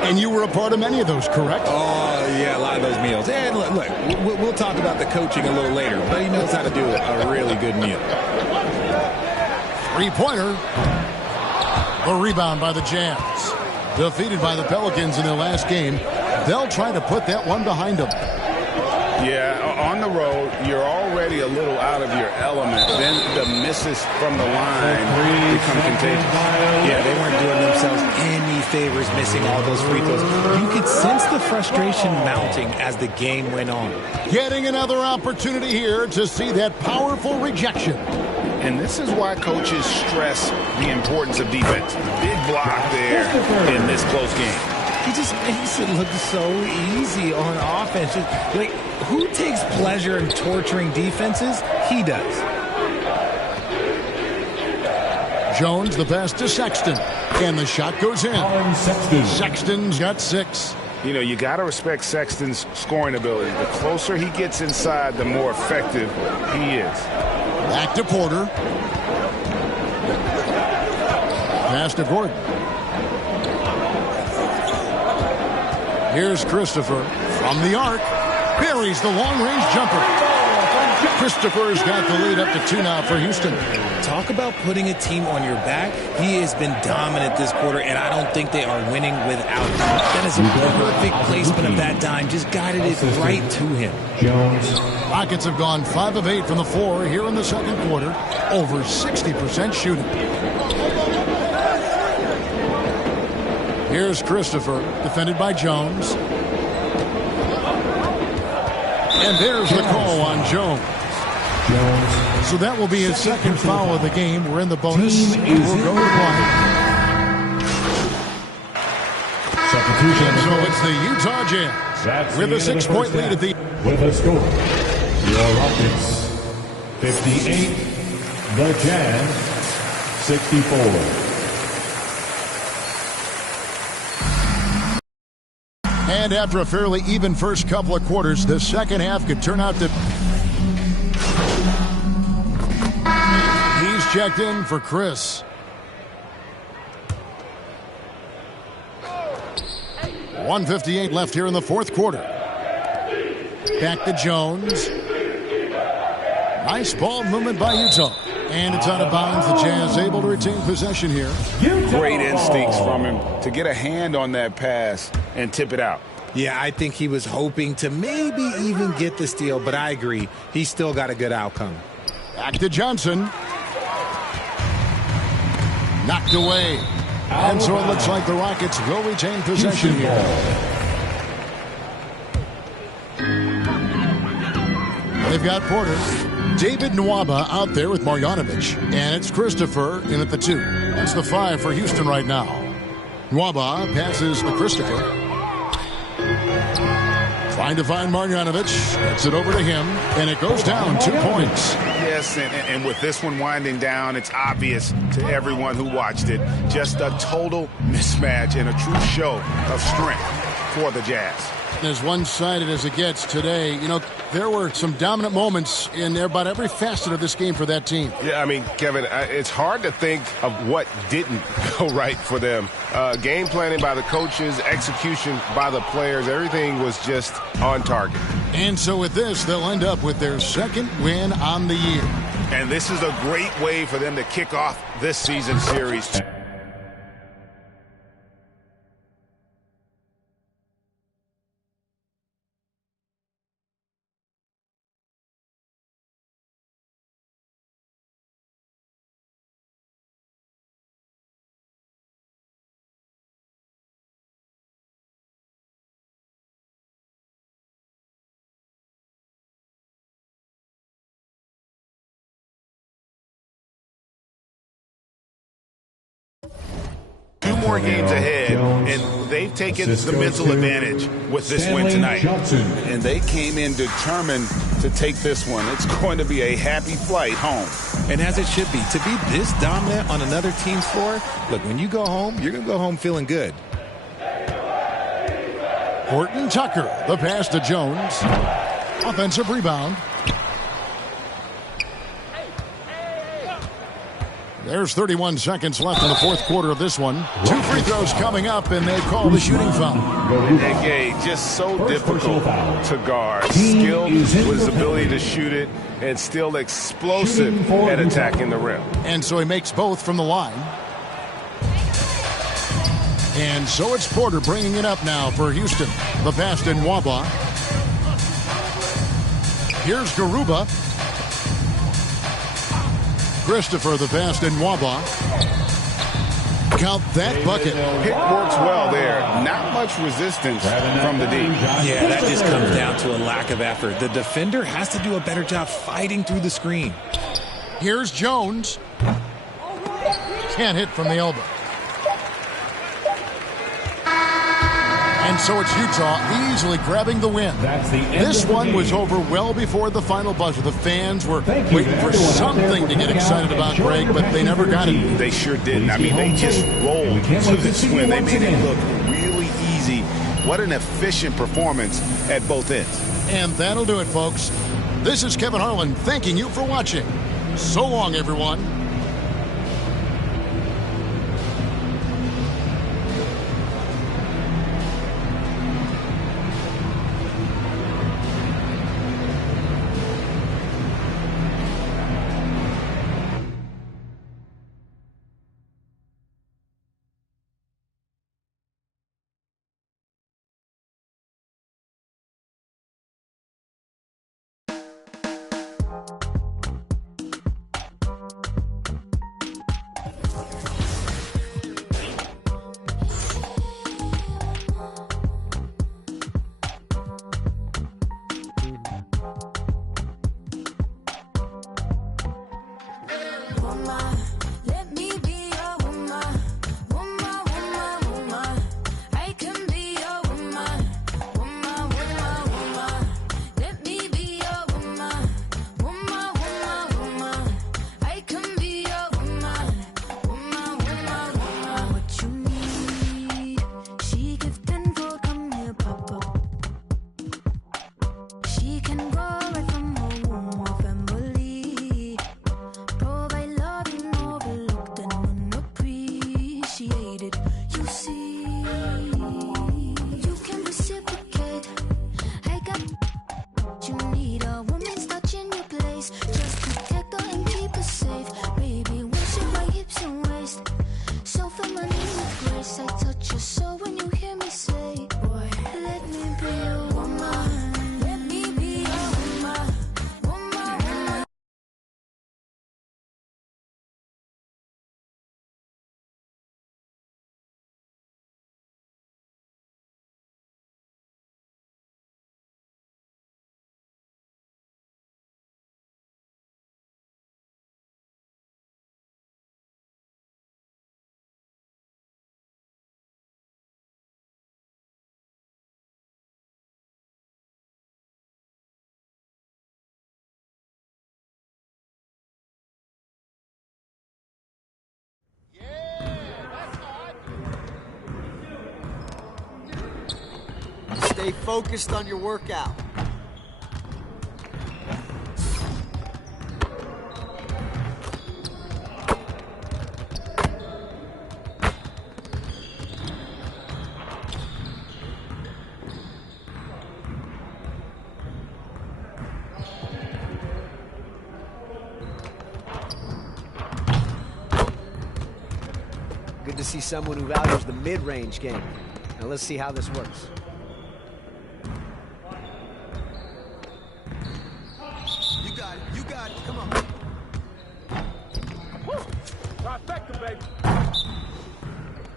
And you were a part of many of those, correct? Oh, yeah, a lot of those meals. And look, we'll talk about the coaching a little later, but he knows how to do a really good meal. Three-pointer. A rebound by the Jazz. Defeated by the Pelicans in their last game. They'll try to put that one behind them. Yeah, on the road, you're already a little out of your element. Then the misses from the line become contagious. Yeah, they weren't doing themselves any favors missing all those free throws. You could sense the frustration mounting as the game went on. Getting another opportunity here to see that powerful rejection. And this is why coaches stress the importance of defense. Big block there in this close game. He just makes it look so easy on offense. Like, who takes pleasure in torturing defenses? He does. Jones, the pass to Sexton. And the shot goes in. Sexton's got 6. You know, you got to respect Sexton's scoring ability. The closer he gets inside, the more effective he is. Back to Porter. Pass to Gordon. Here's Christopher from the arc. Buries the long-range jumper. Christopher's got the lead up to 2 now for Houston. Talk about putting a team on your back. He has been dominant this quarter, and I don't think they are winning without him. That is a perfect placement of that dime. Just guided it right to him. Rockets have gone 5 of 8 from the floor here in the second quarter. Over 60% shooting. Here's Christopher, defended by Jones. And there's the call on Jones. So that will be his second foul of the game. We're in the bonus. We'll go to line. Substitution. So it's the Utah Jazz with a 6-point lead at the... With a score, your Rockets 58, the Jazz 64. And after a fairly even first couple of quarters, the second half could turn out to... He's checked in for Chris. .158 left here in the fourth quarter. Back to Jones. Nice ball movement by Utah. And it's out of bounds. The Jazz able to retain possession here. Great instincts from him to get a hand on that pass and tip it out. Yeah, I think he was hoping to maybe even get the steal, but I agree. He still got a good outcome. Back to Johnson. Knocked away. And so it looks like the Rockets will retain possession here. They've got Porter. David Nwaba out there with Marjanovic. And it's Christopher in at the 2. That's the 5 for Houston right now. Nwaba passes to Christopher. Trying to find Marjanovic. Gets it over to him. And it goes down 2 points. Yes, and with this one winding down, it's obvious to everyone who watched it. Just a total mismatch and a true show of strength for the Jazz. As one-sided as it gets today, you know, there were some dominant moments in about every facet of this game for that team. Yeah, I mean, Kevin, it's hard to think of what didn't go right for them. Game planning by the coaches, execution by the players, everything was just on target. And so with this, they'll end up with their second win on the year. And this is a great way for them to kick off this season series. Two more games ahead, and they've taken the mental advantage with this win tonight. And they came in determined to take this one. It's going to be a happy flight home. And as it should be, to be this dominant on another team's floor, look, when you go home, you're going to go home feeling good. Horton Tucker, the pass to Jones. Offensive rebound. There's 31 seconds left in the fourth quarter of this one. 2 free throws coming up, and they call the shooting foul. Again, just so difficult to guard. Skilled with his ability to shoot it, and still explosive at attacking the rim. And so he makes both from the line. And so it's Porter bringing it up now for Houston. The pass to Nwaba. Here's Garuba. Christopher, the pass to Nwaba. Count that bucket. Pick works well there. Not much resistance from the D. Yeah, that just comes down to a lack of effort. The defender has to do a better job fighting through the screen. Here's Jones. Can't hit from the elbow. And so it's Utah easily grabbing the win. This one was over well before the final buzzer. The fans were waiting for something to get excited about, Greg, but they never got it. They sure didn't. I mean, they just rolled to this win. They made it look really easy. What an efficient performance at both ends. And that'll do it, folks. This is Kevin Harlan thanking you for watching. So long, everyone. Stay focused on your workout. Good to see someone who values the mid-range game. Now let's see how this works. You got it. You got it. Come on. Woo! Trifecta, baby.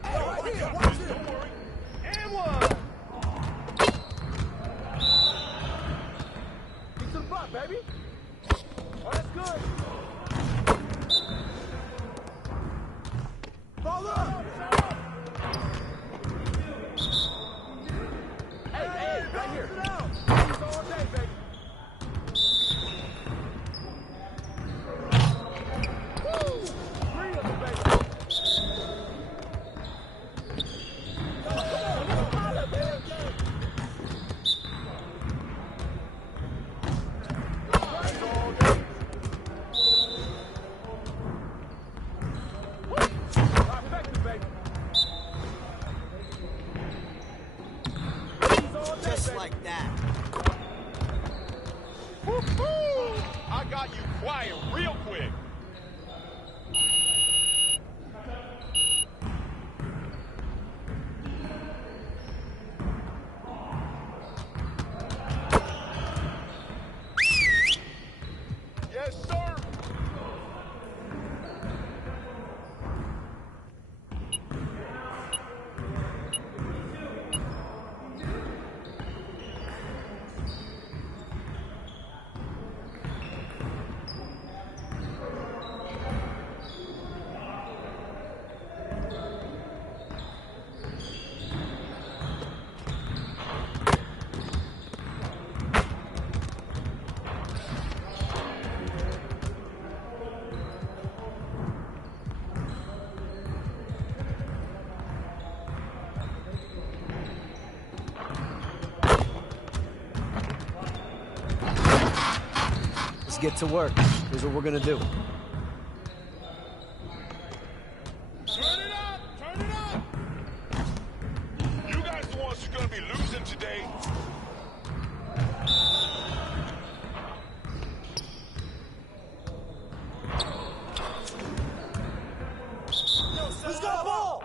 Hey, right here. Watch this. Don't worry. And one. Get to the block, baby. Oh, that's good. Ball up. Hey, right here. It's all day, baby. Woo! 3 of them, baby. Just like that. Woo-hoo! I got you quiet real quick. Yes, sir. Let's get to work. Here's what we're gonna do. Turn it up! Turn it up! You guys the ones who are gonna be losing today. Who's got the ball?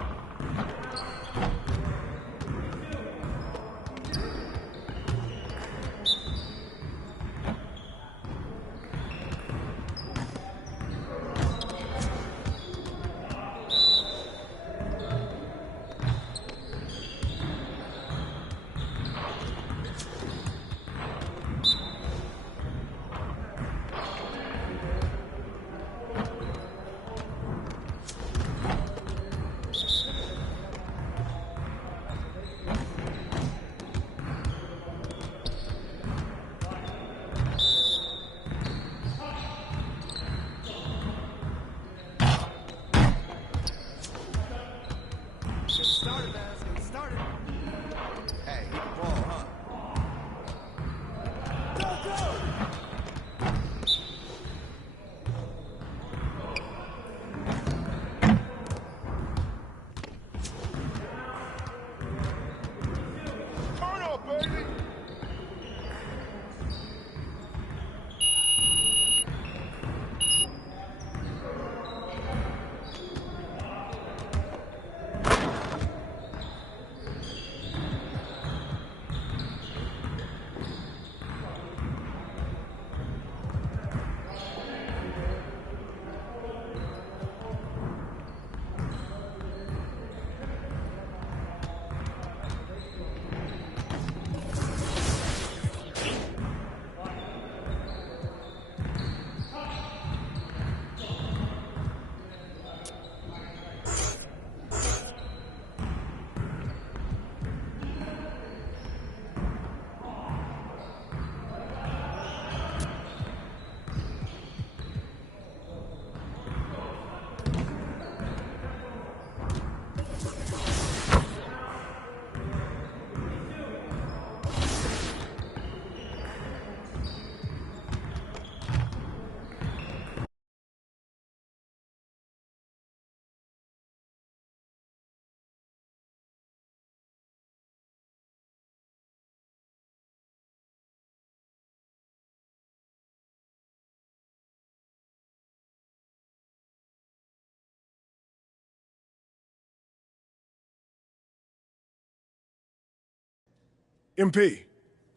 MP,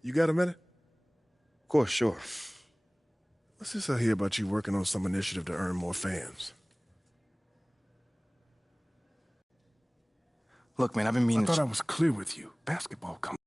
you got a minute? Of course, sure. What's this I hear about you working on some initiative to earn more fans? Look, man, I've been meaning I thought I was clear with you. Basketball comes.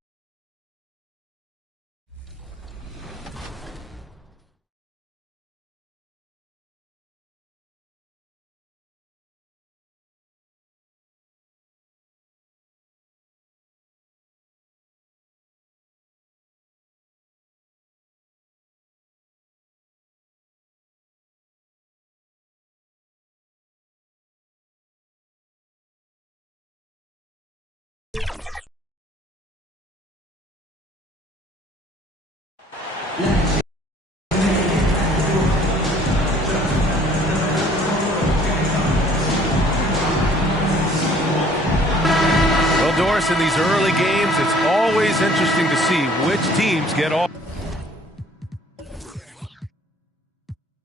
Well, Doris, in these early games, it's always interesting to see which teams get off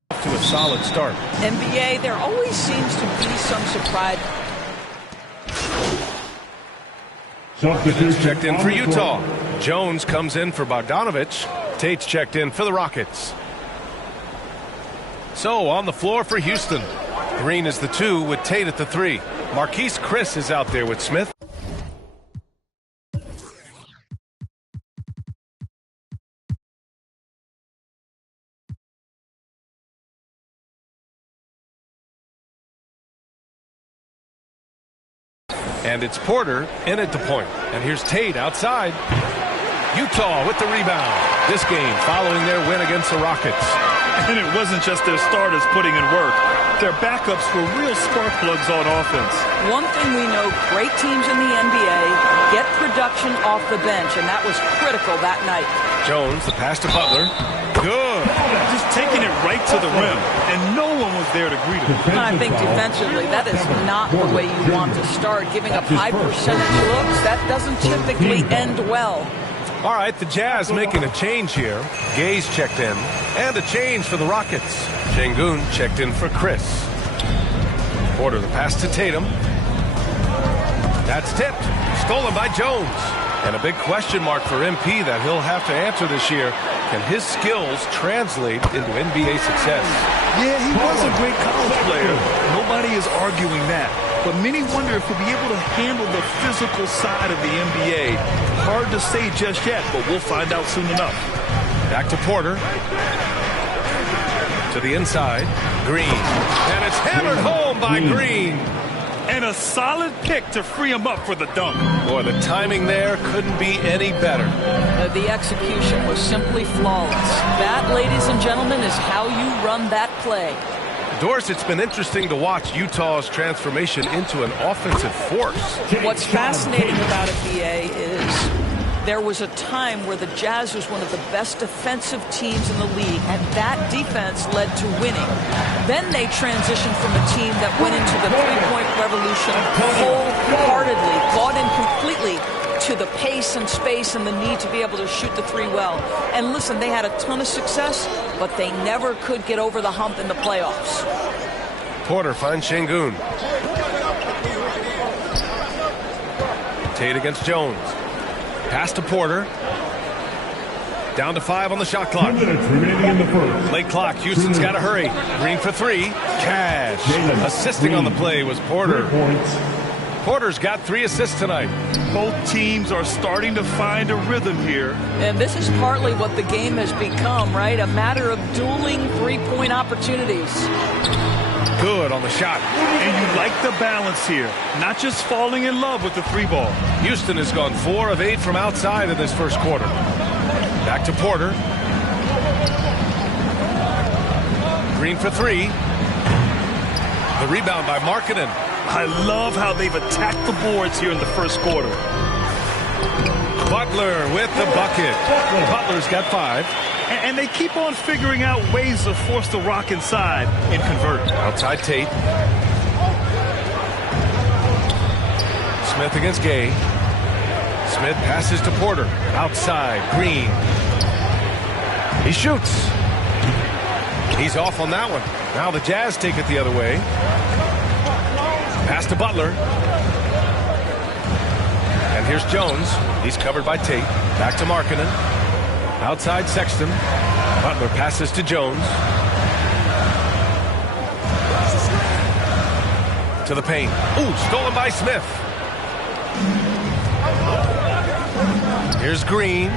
to a solid start. NBA, there always seems to be some surprise. Substitutes checked in for Utah. Jones comes in for Bogdanovich. Tate's checked in for the Rockets. So on the floor for Houston. Green is the 2 with Tate at the 3. Marquise Chris is out there with Smith. And it's Porter in at the point. And here's Tate outside. Utah with the rebound. This game following their win against the Rockets. And it wasn't just their starters putting in work. Their backups were real spark plugs on offense. One thing we know, great teams in the NBA get production off the bench, and that was critical that night. Jones, the pass to Butler. Good. Just taking it right to the rim, and no one was there to greet him. And I think defensively, that is not the way you want to start. Giving up high percentage looks, that doesn't typically end well. All right, the Jazz making a change here. Gay's checked in, and a change for the Rockets. Şengün checked in for Chris. Porter, the pass to Tatum. That's tipped. Stolen by Jones. And a big question mark for MP that he'll have to answer this year. Can his skills translate into NBA success? Yeah, he was a great college player. Nobody is arguing that. But many wonder if he'll be able to handle the physical side of the NBA. Hard to say just yet, but we'll find out soon enough. Back to Porter. To the inside. Green. And it's hammered home by Green. And a solid pick to free him up for the dunk. Boy, the timing there couldn't be any better. The execution was simply flawless. That, ladies and gentlemen, is how you run that play. Doris, it's been interesting to watch Utah's transformation into an offensive force. What's fascinating about it, BA, is there was a time where the Jazz was one of the best defensive teams in the league, and that defense led to winning. Then they transitioned from a team that went into the three-point revolution wholeheartedly, bought in completely to the pace and space and the need to be able to shoot the three well. And listen, they had a ton of success, but they never could get over the hump in the playoffs. Porter finds Şengün. Tate against Jones. Pass to Porter. Down to 5 on the shot clock. 2 minutes remaining in the first. Late clock. Houston's got to hurry. Green for 3. Cash. Assisting on the play was Porter. Porter's got 3 assists tonight. Both teams are starting to find a rhythm here. And this is partly what the game has become, right? A matter of dueling three-point opportunities. Good on the shot. And you like the balance here. Not just falling in love with the 3-ball. Houston has gone 4 of 8 from outside in this first quarter. Back to Porter. Green for 3. The rebound by Markkanen. I love how they've attacked the boards here in the first quarter. Butler with the bucket. Butler's got 5. And they keep on figuring out ways to force the rock inside and convert. Outside Tate. Smith against Gay. Smith passes to Porter. Outside, Green. He shoots. He's off on that one. Now the Jazz take it the other way. Pass to Butler. And And here's Jones. He's covered by Tate. Back to Markkanen. Outside Sexton. Butler passes to Jones. To the paint. Ooh, stolen by Smith. Here's Green.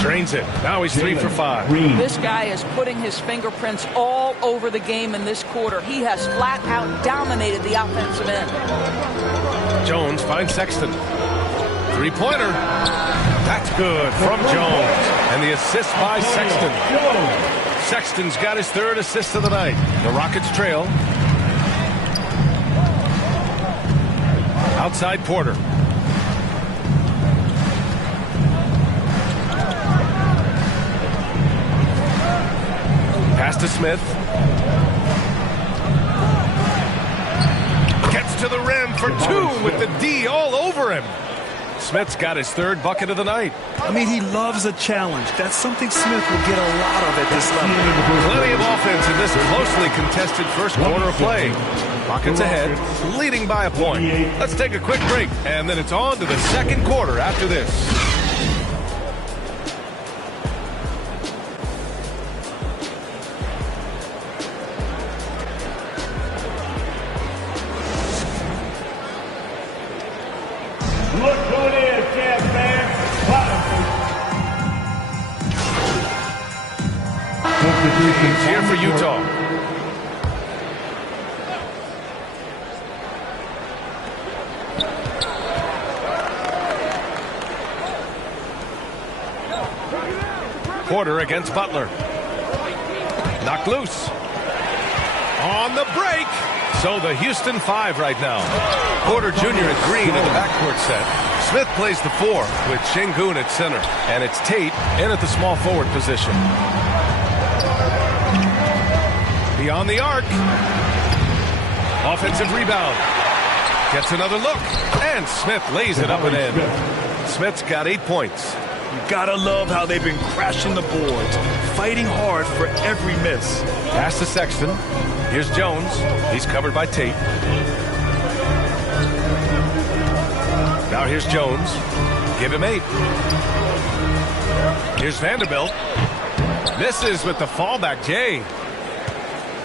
Drains it. Now he's 3 for 5. This guy is putting his fingerprints all over the game in this quarter. He has flat out dominated the offensive end. Jones finds Sexton. Three-pointer. That's good from Jones. And the assist by Sexton. Sexton's got his 3rd assist of the night. The Rockets trail. Outside Porter. Pass to Smith. Gets to the rim for 2 with the D all over him. Smith's got his 3rd bucket of the night. I mean, he loves a challenge. That's something Smith will get a lot of at this level. Plenty of offense in this closely contested first quarter of play. Rockets ahead, leading by a point. Let's take a quick break, and then it's on to the second quarter after this. Look who it is, Jazz fans. It's here for Utah. Porter against Butler. Knocked loose. On the break. So the Houston 5 right now. Porter Jr. and Green in the backcourt set. Smith plays the 4 with Şengün at center. And it's Tate in at the small forward position. Beyond the arc. Offensive rebound. Gets another look. And Smith lays it up and in. Smith's got 8 points. You gotta love how they've been crashing the boards, fighting hard for every miss. Pass to Sexton. Here's Jones. He's covered by Tate. Now here's Jones. Give him 8. Here's Vanderbilt. Misses with the fallback, Jay.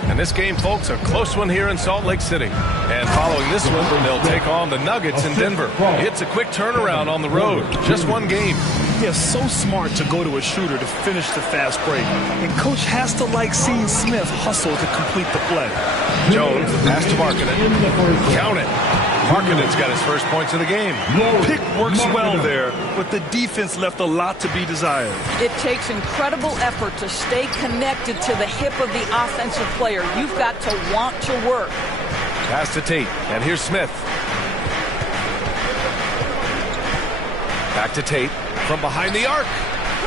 And this game, folks, a close one here in Salt Lake City. And following this one, they'll take on the Nuggets in Denver. It's a quick turnaround on the road. Just one game. They're so smart to go to a shooter to finish the fast break. And Coach has to like seeing Smith hustle to complete the play. Jones, pass to Markkanen. Count it. Markkanen's got his first points of the game. Pick works well there, but the defense left a lot to be desired. It takes incredible effort to stay connected to the hip of the offensive player. You've got to want to work. Pass to Tate, and here's Smith. Back to Tate from behind the arc.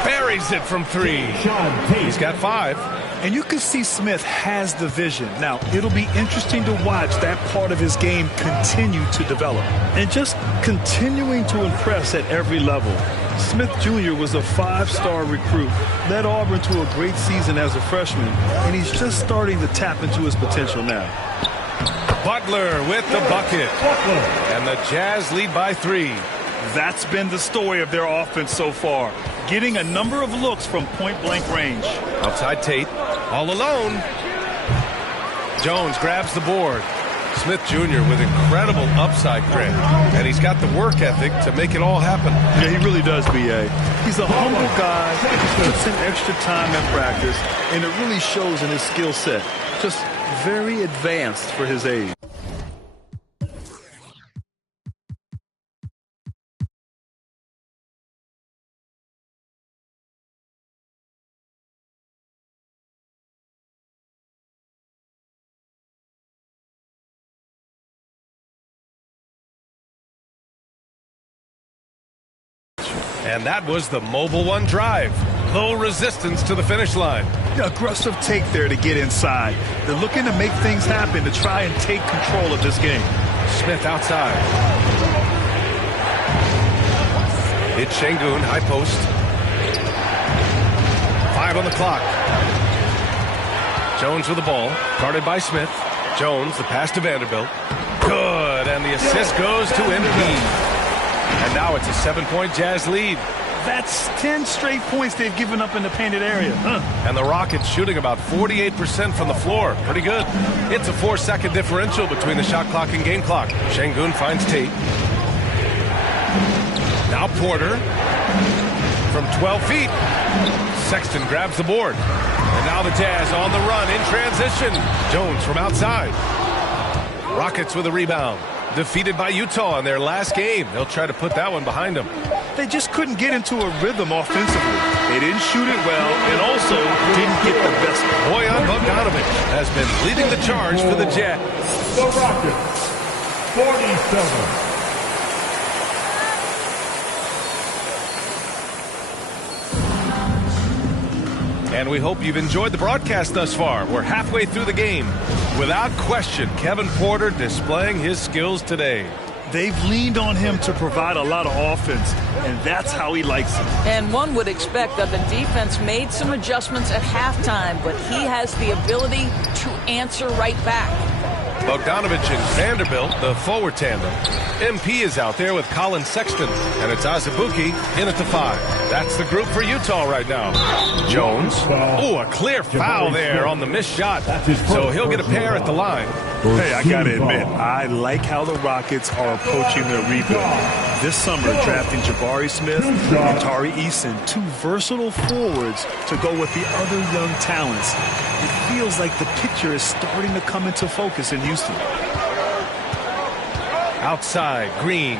Buries it from 3. He's got 5. And you can see Smith has the vision. Now, it'll be interesting to watch that part of his game continue to develop. And just continuing to impress at every level. Smith Jr. was a 5-star recruit, led Auburn to a great season as a freshman, and he's just starting to tap into his potential now. Butler with the bucket. And the Jazz lead by 3. That's been the story of their offense so far, getting a number of looks from point-blank range. Outside Tate, all alone. Jones grabs the board. Smith Jr. with incredible upside grit, and he's got the work ethic to make it all happen. Yeah, he really does, B.A. He's a humble guy, puts in extra time and practice, and it really shows in his skill set. Just very advanced for his age. And that was the Mobile One drive. Low resistance to the finish line. Yeah, aggressive take there to get inside. They're looking to make things happen to try and take control of this game. Smith outside. It's Şengün, high post. 5 on the clock. Jones with the ball, guarded by Smith. Jones, the pass to Vanderbilt. Good, and the assist goes to MP. And now it's a 7-point Jazz lead. That's 10 straight points they've given up in the painted area. And the Rockets shooting about 48% from the floor. Pretty good. It's a 4-second differential between the shot clock and game clock. Şengün finds Tate. Now Porter from 12 feet. Sexton grabs the board. And now the Jazz on the run in transition. Jones from outside. Rockets with a rebound. Defeated by Utah in their last game. They'll try to put that one behind them. They just couldn't get into a rhythm offensively. They didn't shoot it well and also didn't get the best. Bojan Bogdanović has been leading the charge for the Jazz. The Rockets, 47. And we hope you've enjoyed the broadcast thus far. We're halfway through the game. Without question, Kevin Porter displaying his skills today. They've leaned on him to provide a lot of offense, and that's how he likes it. And one would expect that the defense made some adjustments at halftime, but he has the ability to answer right back. Bogdanović and Vanderbilt, the forward tandem. MP is out there with Colin Sexton, and it's Azubuike in at the 5. That's the group for Utah right now. Jones. Oh, a clear foul there on the missed shot. So he'll get a pair at the line. Hey, I got to admit, I like how the Rockets are approaching their rebuild. This summer, drafting Jabari Smith and Tari Eason, two versatile forwards to go with the other young talents. It feels like the picture is starting to come into focus in Houston. Outside, Green.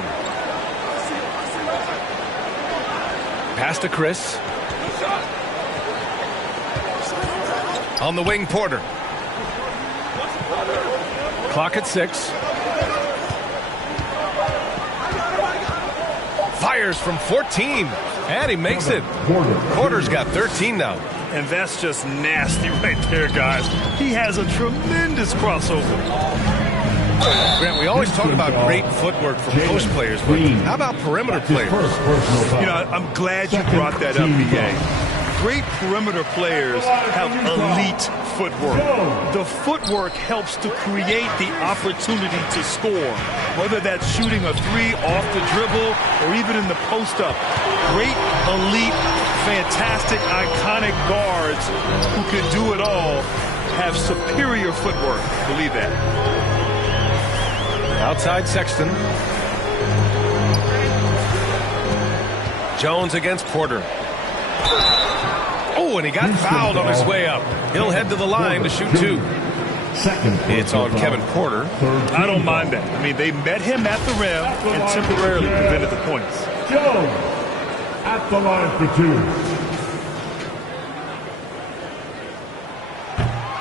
Pass to Chris. On the wing, Porter. Clock at 6. Fires from 14. And he makes it. Porter's got 13 now. And that's just nasty right there, guys. He has a tremendous crossover. Grant, we always talk about great footwork from post players, but how about perimeter players? You know, I'm glad you brought that up, B.A. Great perimeter players have elite footwork. The footwork helps to create the opportunity to score, whether that's shooting a 3 off the dribble or even in the post-up. Great, elite, fantastic, iconic guards who can do it all have superior footwork. Believe that. Outside Sexton. Jones against Porter. Oh, and he got fouled on his way up. He'll head to the line to shoot 2. It's on Kevin Porter. I don't mind that. I mean, they met him at the rim and temporarily prevented the points. Jones at the line for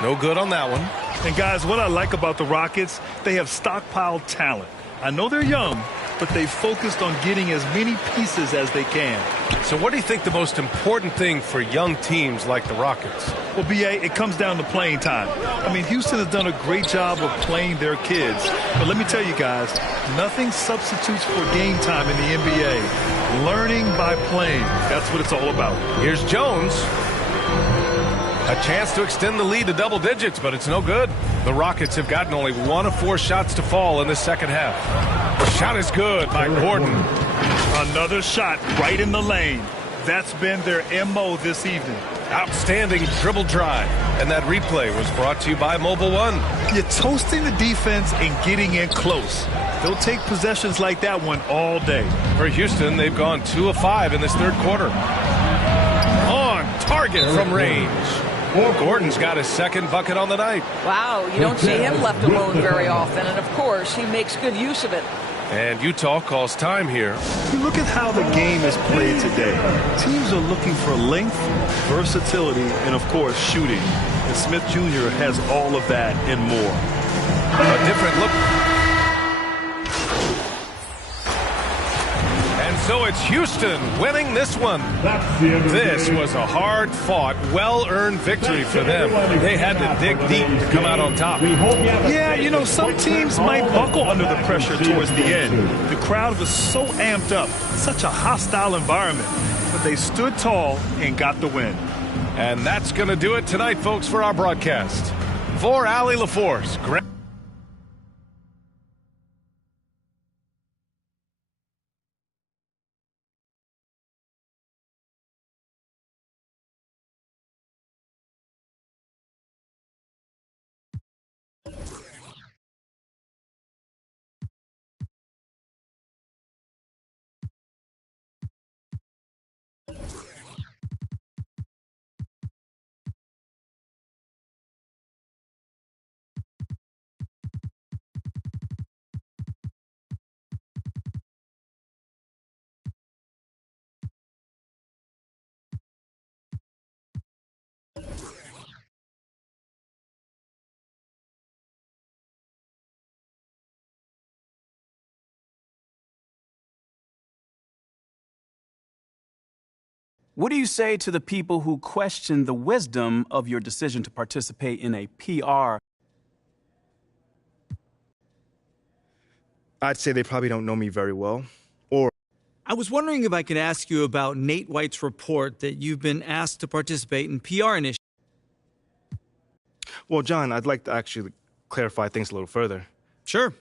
2. No good on that one. And guys, what I like about the Rockets, they have stockpiled talent. I know they're young, but they focused on getting as many pieces as they can. So what do you think the most important thing for young teams like the Rockets? Well, B.A., it comes down to playing time. I mean, Houston has done a great job of playing their kids. But let me tell you guys, nothing substitutes for game time in the NBA. Learning by playing, that's what it's all about. Here's Jones. A chance to extend the lead to double digits, but it's no good. The Rockets have gotten only 1 of 4 shots to fall in the second half. The shot is good by Gordon. Another shot right in the lane. That's been their MO this evening. Outstanding dribble drive. And that replay was brought to you by Mobile One. You're toasting the defense and getting in close. They'll take possessions like that one all day. For Houston, they've gone 2 of 5 in this third quarter. On target from range. Gordon's got his second bucket on the night. Wow, you don't see him left alone very often, and of course, he makes good use of it. And Utah calls time here. You look at how the game is played today. Teams are looking for length, versatility, and of course, shooting. And Smith Jr. has all of that and more. A different look. And so it's Houston winning this one. This was a hard-fought, well-earned victory for them. They had to dig deep to come out on top. Yeah, you know, some teams might buckle under the pressure towards the end. The crowd was so amped up, such a hostile environment. But they stood tall and got the win. And that's going to do it tonight, folks, for our broadcast. For Allie LaForce, What do you say to the people who question the wisdom of your decision to participate in a PR? I'd say they probably don't know me very well. I was wondering if I could ask you about Nate White's report that you've been asked to participate in PR initiatives. Well, John, I'd like to actually clarify things a little further. Sure.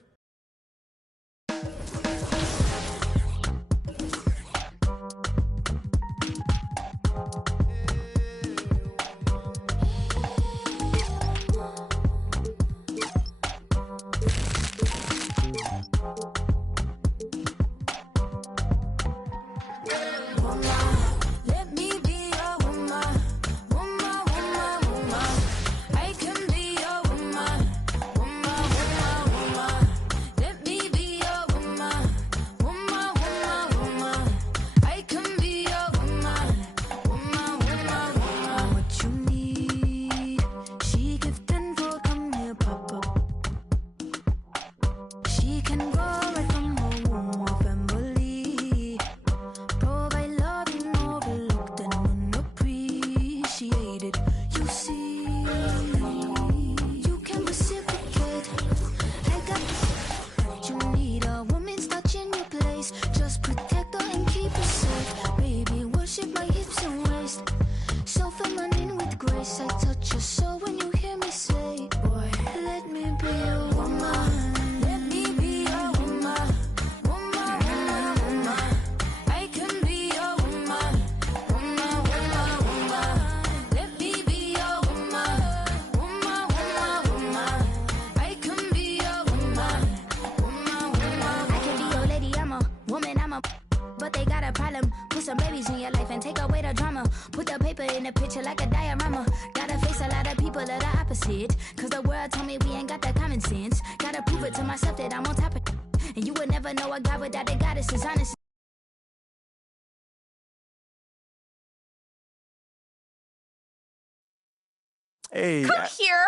Hey. Come here.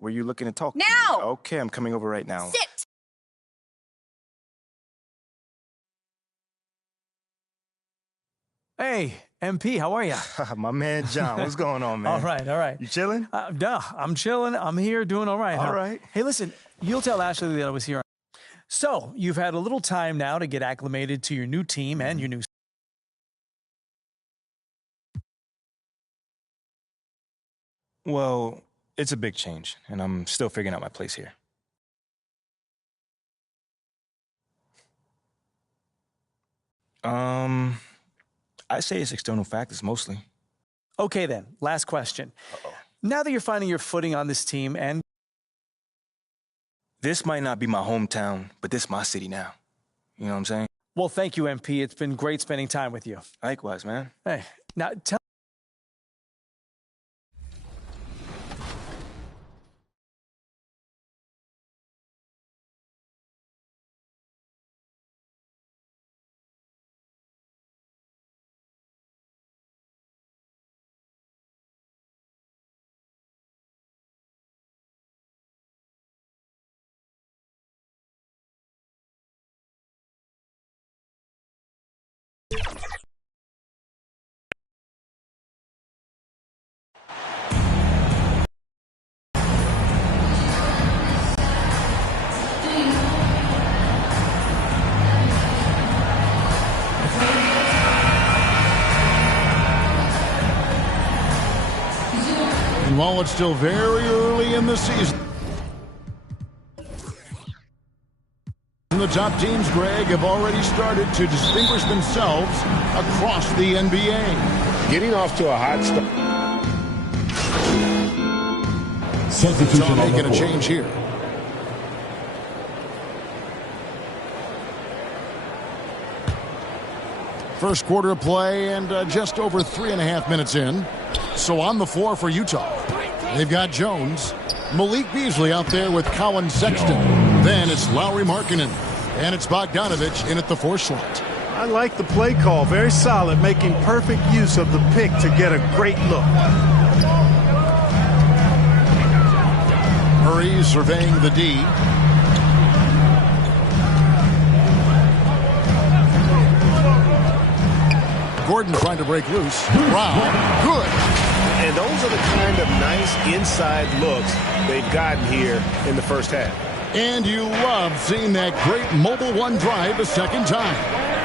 Were you looking to talk? Now. Okay, I'm coming over right now. Sit. Hey, MP, how are you? My man John, what's going on, man? All right, all right. You chilling? No, I'm chilling. I'm here doing all right. All right. Hey, listen, you'll tell Ashley that I was here. So, you've had a little time now to get acclimated to your new team and your new... Well, it's a big change, and I'm still figuring out my place here. I'd say it's external factors mostly. Okay, then. Last question. Now that you're finding your footing on this team and... This might not be my hometown, but this is my city now. You know what I'm saying? Well, thank you, MP. It's been great spending time with you. Likewise, man. Hey, now tell... And while it's still very early in the season, the top teams, Greg, have already started to distinguish themselves across the NBA. Getting off to a hot start. Substitution making a change here. First quarter of play and just over 3.5 minutes in. So on the floor for Utah, they've got Jones, Malik Beasley out there with Colin Sexton. Then it's Lauri Markkanen, and it's Bogdanovich in at the 4 slot. I like the play call. Very solid, making perfect use of the pick to get a great look. Murray surveying the D. Gordon trying to break loose. Brown, good. And those are the kind of nice inside looks they've gotten here in the first half. And you love seeing that great mobile one drive a second time.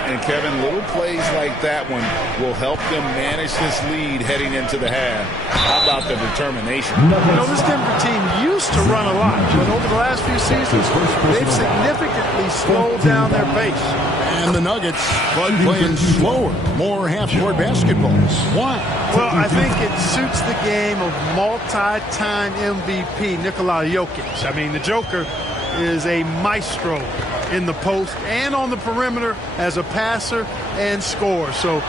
And Kevin, little plays like that one will help them manage this lead heading into the half. How about the determination? You know, this Denver team used to run a lot, but over the last few seasons, they've significantly slowed down their pace. And the Nuggets playing slower, more half-court basketball. Why? Well, I think it suits the game of multi-time MVP Nikola Jokic. I mean, the Joker is a maestro in the post and on the perimeter as a passer and scorer. So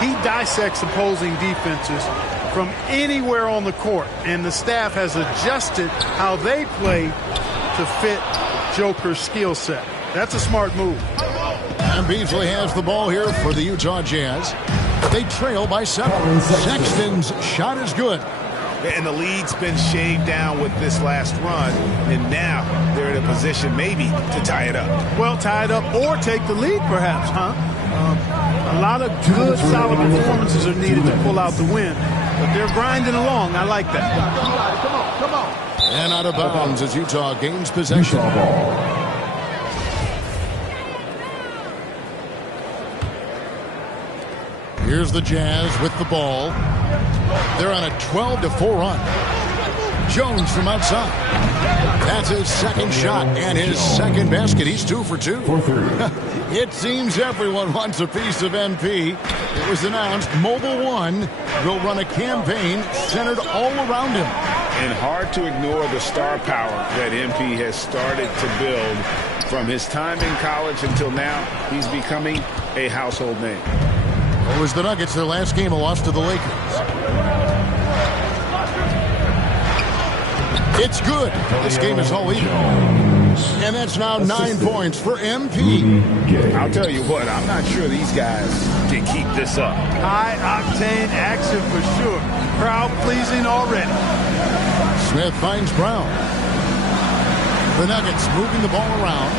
he dissects opposing defenses from anywhere on the court, and the staff has adjusted how they play to fit Joker's skill set. That's a smart move. And Beasley has the ball here for the Utah Jazz. They trail by 7. Sexton's shot is good. And the lead's been shaved down with this last run, and now they're in a position maybe to tie it up. Well, tie it up or take the lead perhaps, huh? A lot of good, solid performances are needed to pull out the win, but they're grinding along. I like that. Come on. And out of bounds as Utah gains possession. Here's the Jazz with the ball. They're on a 12-4 run. Jones from outside. That's his second shot and his second basket. He's 2 for 2. It seems everyone wants a piece of MP. It was announced Mobile One will run a campaign centered all around him. And hard to ignore the star power that MP has started to build. From his time in college until now, he's becoming a household name. It was the Nuggets, their last game, a loss to the Lakers. It's good. This game is all even. And that's now 9 points for MP. I'll tell you what, I'm not sure these guys can keep this up. High-octane action for sure. Crowd-pleasing already. Smith finds Brown. The Nuggets moving the ball around.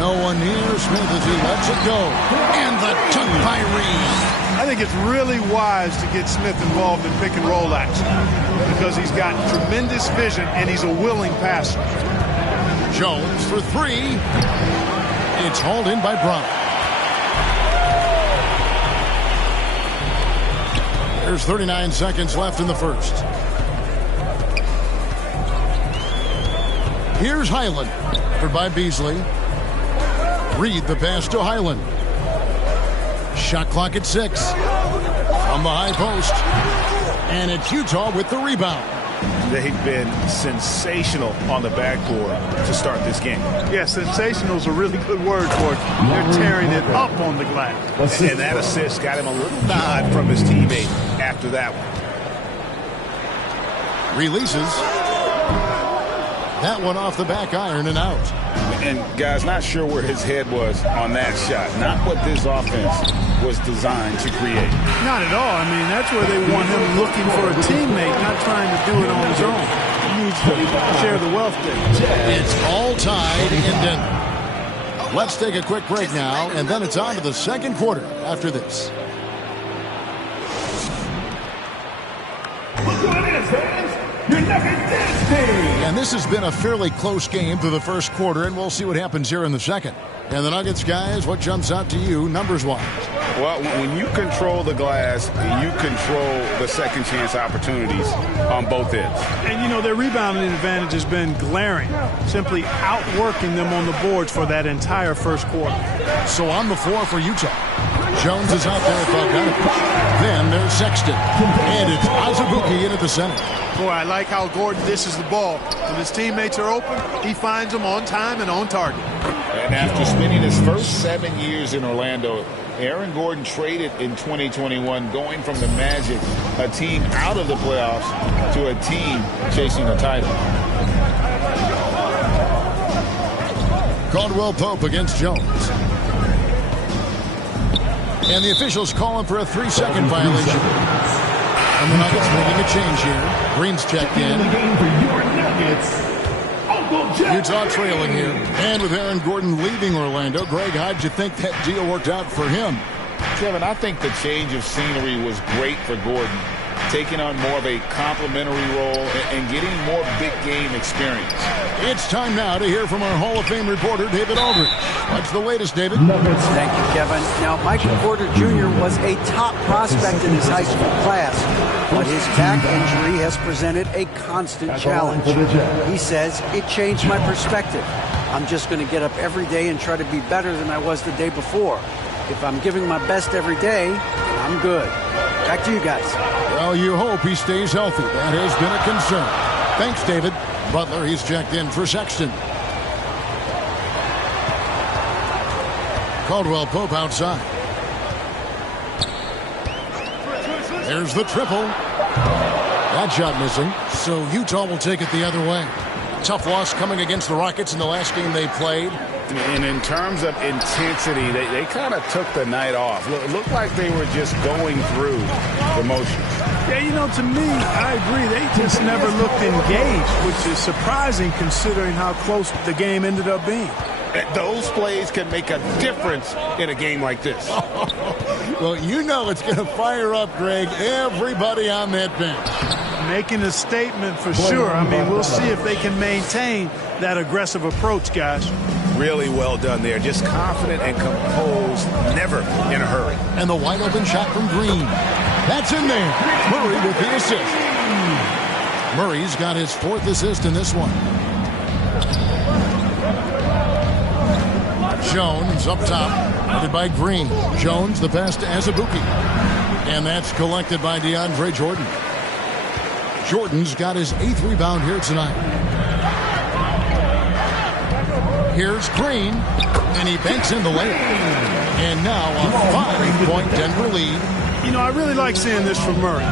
No one near Smith as he lets it go. And the dunk by Reed. I think it's really wise to get Smith involved in pick and roll action because he's got tremendous vision and he's a willing passer. Jones for 3. It's hauled in by Brown. There's 39 seconds left in the first. Here's Highland, covered by Beasley. Reed the pass to Highland. Shot clock at 6. From the high post. And it's Utah with the rebound. They've been sensational on the backboard to start this game. Yeah, sensational is a really good word for it. They're tearing it up on the glass. And that assist got him a little nod from his teammate after that one. Releases. That one off the back iron and out. And guys, not sure where his head was on that shot. Not what this offense was designed to create. Not at all. I mean, that's where they want him looking for a teammate, not trying to do it on his own. He needs to share the wealth there. It's all tied in Denver. Let's take a quick break now, and then it's on to the second quarter after this. Look what it is, fans. Your Nuggets dance team. And this has been a fairly close game through the first quarter, and we'll see what happens here in the second. And the Nuggets, guys, what jumps out to you numbers-wise? Well, when you control the glass, you control the second chance opportunities on both ends. And, you know, their rebounding advantage has been glaring, simply outworking them on the boards for that entire first quarter. So on the floor for Utah, Jones is out there for Bogdanovich. Then there's Sexton. And it's Azubuike in at the center. Boy, I like how Gordon dishes the ball. When his teammates are open, he finds them on time and on target. And after spending his first 7 years in Orlando, Aaron Gordon traded in 2021, going from the Magic, a team out of the playoffs, to a team chasing a title. Caldwell Pope against Jones. And the officials calling for a 3-second violation. And the Nuggets making a change here. Green's checked in. The game for your Nuggets, Utah trailing here. And with Aaron Gordon leaving Orlando, Greg, how'd you think that deal worked out for him? Kevin, I think the change of scenery was great for Gordon, taking on more of a complimentary role and getting more big game experience. It's time now to hear from our Hall of Fame reporter, David Aldridge. What's the latest, David? Thank you, Kevin. Now, Michael Porter Jr. was a top prospect in his high school class, but his back injury has presented a constant challenge. He says, it changed my perspective. I'm just going to get up every day and try to be better than I was the day before. If I'm giving my best every day, I'm good. Back to you guys. Well, you hope he stays healthy. That has been a concern. Thanks, David. Butler, he's checked in for Sexton. Caldwell Pope outside. There's the triple. That shot missing. So Utah will take it the other way. Tough loss coming against the Rockets in the last game they played. And in terms of intensity, they kind of took the night off. It looked like they were just going through the motions. Yeah, you know, to me, I agree. They just never looked engaged, which is surprising considering how close the game ended up being. Those plays can make a difference in a game like this. Well, you know it's going to fire up, Greg, everybody on that bench. Making a statement for sure. I mean, we'll see if they can maintain that aggressive approach, guys. Really well done there. Just confident and composed, never in a hurry. And the wide open shot from Green. That's in there. Murray with the assist. Murray's got his 4th assist in this one. Jones up top, headed by Green. Jones, the pass to Azubuike. And that's collected by DeAndre Jordan. Jordan's got his 8th rebound here tonight. Here's Green, and he banks in the layup. And now a 5-point Denver lead. You know, I really like seeing this from Murray.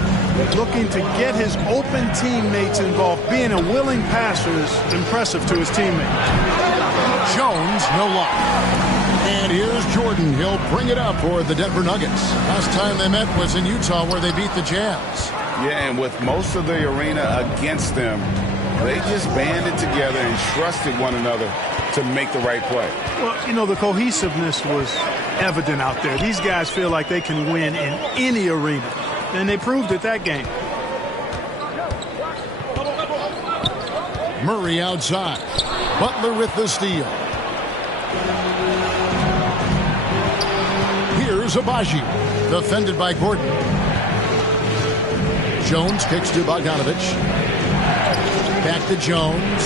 Looking to get his open teammates involved. Being a willing passer is impressive to his teammates. Jones, no luck. And here's Jordan. He'll bring it up for the Denver Nuggets. Last time they met was in Utah where they beat the Jazz. Yeah, and with most of the arena against them, they just banded together and trusted one another to make the right play. Well, you know, the cohesiveness was evident out there. These guys feel like they can win in any arena, and they proved it that game. Murray outside. Butler with the steal. Here's Abaji, defended by Gordon. Jones kicks to Bogdanovich. Back to Jones.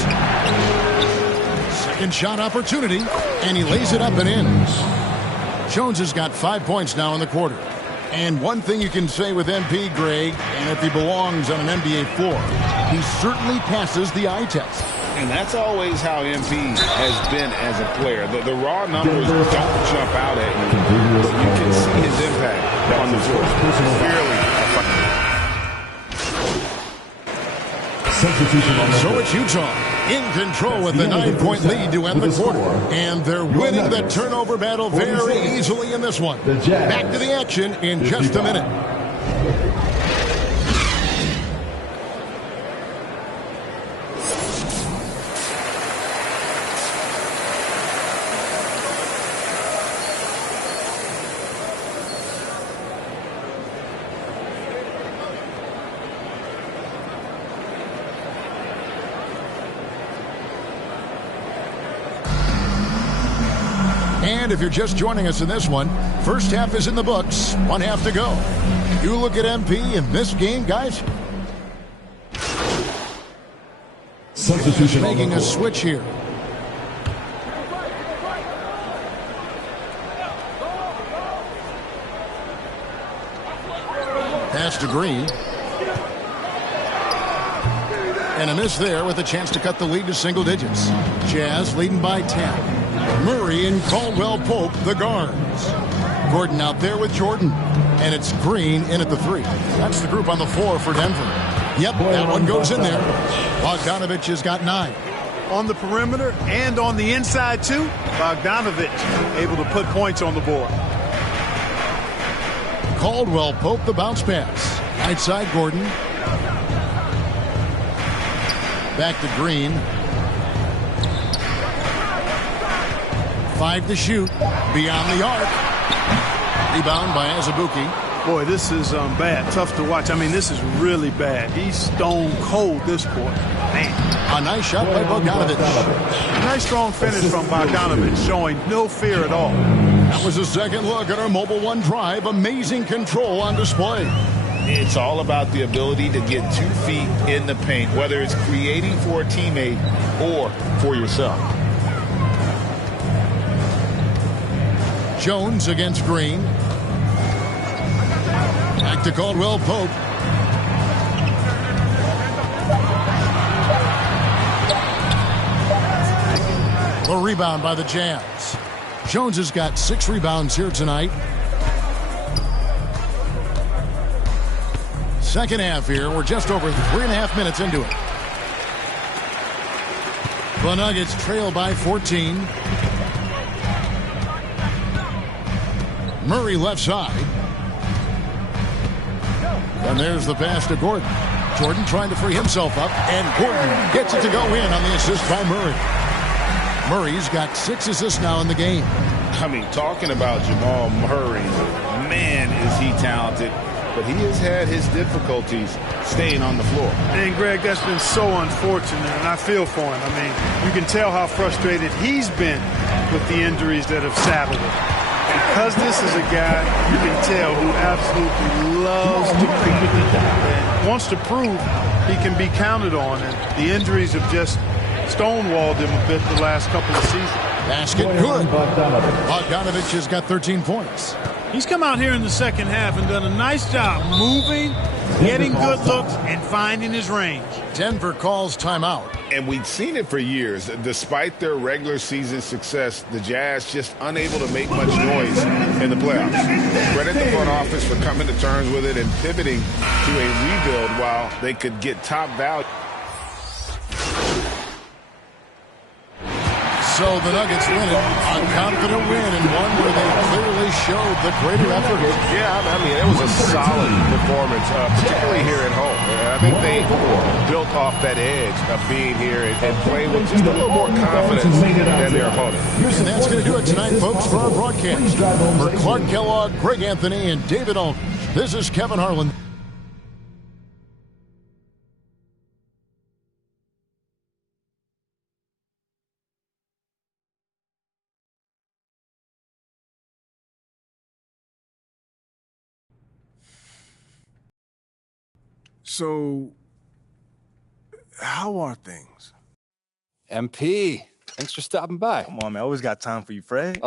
Second shot opportunity, and he lays it up and in. Jones has got 5 points now in the quarter. And one thing you can say with MP, Greg, and if he belongs on an NBA floor, he certainly passes the eye test. And that's always how MP has been as a player. The raw numbers don't jump out at you, but you can see his impact on the floor. Clearly So it's Utah in control with the 9-point lead to end the quarter. And they're winning the turnover battle very easily in this one. Back to the action in just a minute. And if you're just joining us in this one, first half is in the books, 1 half to go. You look at MP in this game, guys. Substitution making a switch here. Pass to Green. And a miss there with a chance to cut the lead to single digits. Jazz leading by 10. Murray and Caldwell Pope, the guards. Gordon out there with Jordan. And it's Green in at the 3. That's the group on the floor for Denver. Yep, that one goes in there. Bogdanovich has got 9. On the perimeter and on the inside, too, Bogdanovich able to put points on the board. Caldwell Pope, the bounce pass. Outside Gordon. Back to Green. 5 to shoot. Beyond the arc. Rebound by Azubuike. Boy, this is bad. Tough to watch. I mean, this is really bad. He's stone cold this quarter. Man. A nice shot by Bogdanovic. Nice strong finish from Bogdanovic, showing no fear at all. That was a second look at our Mobile One drive. Amazing control on display. It's all about the ability to get 2 feet in the paint, whether it's creating for a teammate or for yourself. Jones against Green. Back to Caldwell Pope. The rebound by the Jazz. Jones has got 6 rebounds here tonight. Second half here. We're just over 3.5 minutes into it. The Nuggets trail by 14. Murray left side. And there's the pass to Gordon. Jordan trying to free himself up. And Gordon gets it to go in on the assist by Murray. Murray's got 6 assists now in the game. I mean, talking about Jamal Murray, man, is he talented. But he has had his difficulties staying on the floor. And, Greg, that's been so unfortunate, and I feel for him. I mean, you can tell how frustrated he's been with the injuries that have saddled him. Because this is a guy, you can tell, who absolutely loves to compete and wants to prove he can be counted on. And the injuries have just stonewalled him a bit the last couple of seasons. Basket good. Bogdanovic has got 13 points. He's come out here in the second half and done a nice job moving, getting good looks, and finding his range. Denver calls timeout. And we've seen it for years. Despite their regular season success, the Jazz just unable to make much noise in the playoffs. Credit the front office for coming to terms with it and pivoting to a rebuild while they could get top value. So the Nuggets win it. A confident win and one where they clearly showed the greater effort. Yeah, I mean, it was a solid performance, particularly here at home. And I think they built off that edge of being here and playing with just a little more confidence than their opponent. And that's going to do it tonight, folks, for our broadcast. For Clark Kellogg, Greg Anthony, and David Aldridge, this is Kevin Harlan. So, how are things? MP, thanks for stopping by. Come on, man. I always got time for you, Fred.